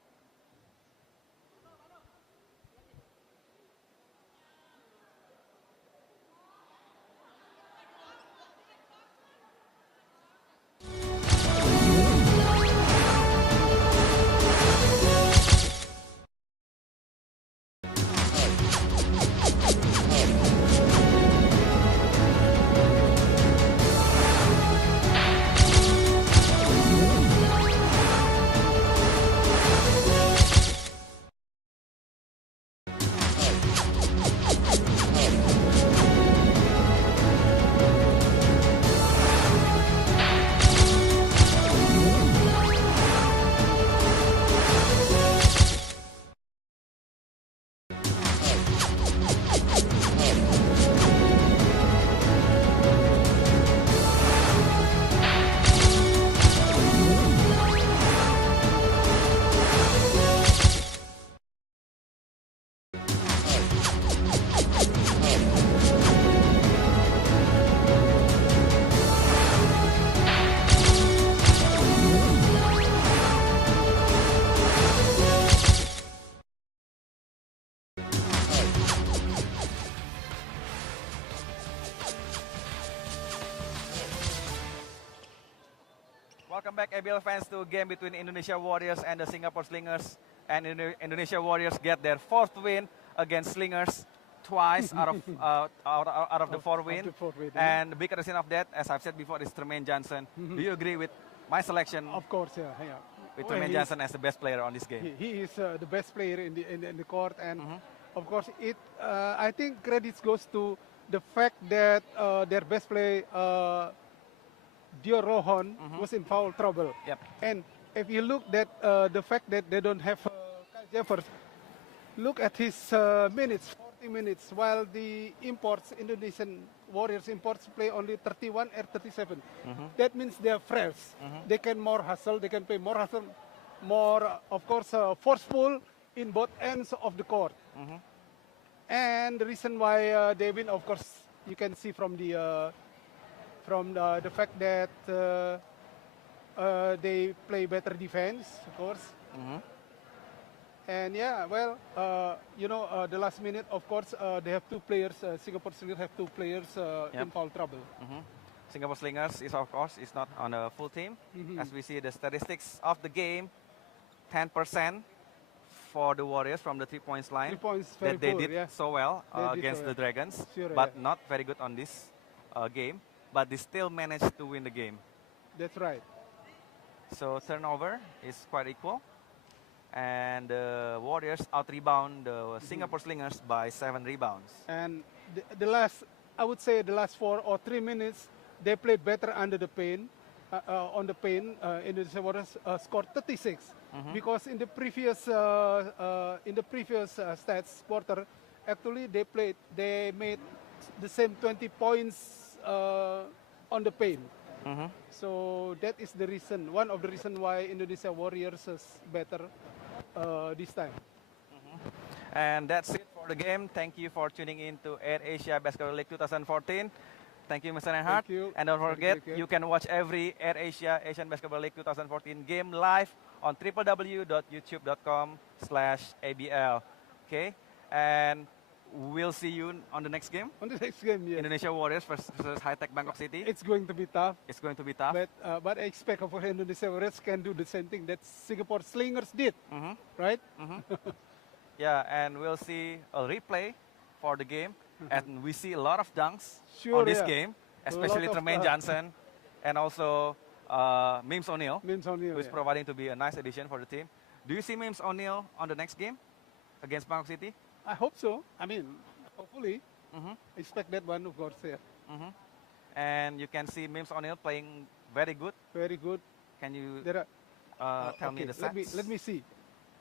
Welcome back, ABL fans, to a game between Indonesia Warriors and the Singapore Slingers. And Indonesia Warriors get their 4th win against Slingers twice out of the 4 wins. And the big reason of that, as I've said before, is Tremaine Johnson. Do you agree with my selection? Of course, yeah. With Tremaine Johnson as the best player on this game. He is the best player in the court, and of course, I think credits goes to the fact that their best player, Dio Rohon, was in foul trouble. Yep. And if you look at the fact that they don't have Kyle Jeffers, look at his minutes, 40 minutes, while the Indonesian Warriors imports play only 31 or 37. That means they are fresh. They can more hustle, they can play more hustle, more, of course, forceful in both ends of the court. And the reason why they win, of course, you can see from the fact that they play better defense, of course. And yeah, well, the last minute, of course, they have 2 players. Singapore Slingers have 2 players in foul trouble. Singapore Slingers is, of course, is not on a full team. As we see the statistics of the game, 10% for the Warriors from the 3-point line. 3 points, that they did so well against the Dragons, but not very good on this game. But they still managed to win the game. That's right. So turnover is quite equal. And the Warriors out-rebound the Singapore Slingers by 7 rebounds. And I would say the last 4 or 3 minutes, they played better under the paint. On the paint, Indonesia Warriors scored 36. Because in the previous stats quarter, actually they made the same 20 points on the paint. So that is the reason, one of the reasons why Indonesia Warriors is better this time. And that's it for the game. Thank you for tuning in to AirAsia Basketball League 2014. Thank you, Mr. Reinhardt. Thank you. And don't forget, you can watch every AirAsia Asian Basketball League 2014 game live on www.youtube.com/ABL. Okay, and we'll see you on the next game. On the next game, yes. Indonesia Warriors versus High Tech Bangkok City. It's going to be tough. It's going to be tough. But I expect of Indonesia Warriors can do the same thing that Singapore Slingers did, right? Yeah, and we'll see a replay for the game. And we see a lot of dunks Sure, on this yeah. game, especially Tremaine Johnson and also Mims O'Neal, who's providing to be a nice addition for the team. Do you see Mims O'Neal on the next game against Bangkok City? I hope so. I mean, hopefully. Expect that one, of course, yeah. And you can see Mims O'Neal playing very good. Very good. Can you tell me okay, the stats? Let me see.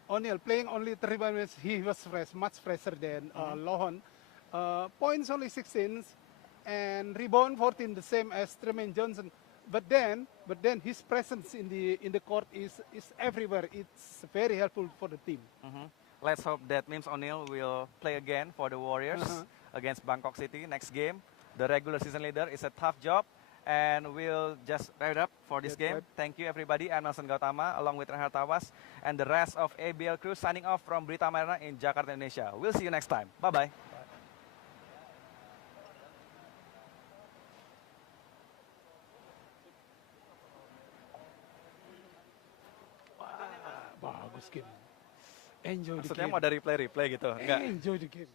O'Neal playing only 35 minutes. He was fresh, much fresher than Lohon. Points only 16 and rebound 14, the same as Tremaine Johnson. But then his presence in the court is everywhere. It's very helpful for the team. Let's hope that Mims O'Neal will play again for the Warriors against Bangkok City next game. The regular season leader is a tough job. And we'll just wrap it up for this game. Thank you, everybody. I'm Nelson Gautama, along with Reinhardt Tawas, and the rest of ABL crew signing off from BritAma in Jakarta, Indonesia. We'll see you next time. Bye-bye. Bagus game. Enjoy the Maksudnya game. mau dari replay gitu? Enggak. Enjoy the game.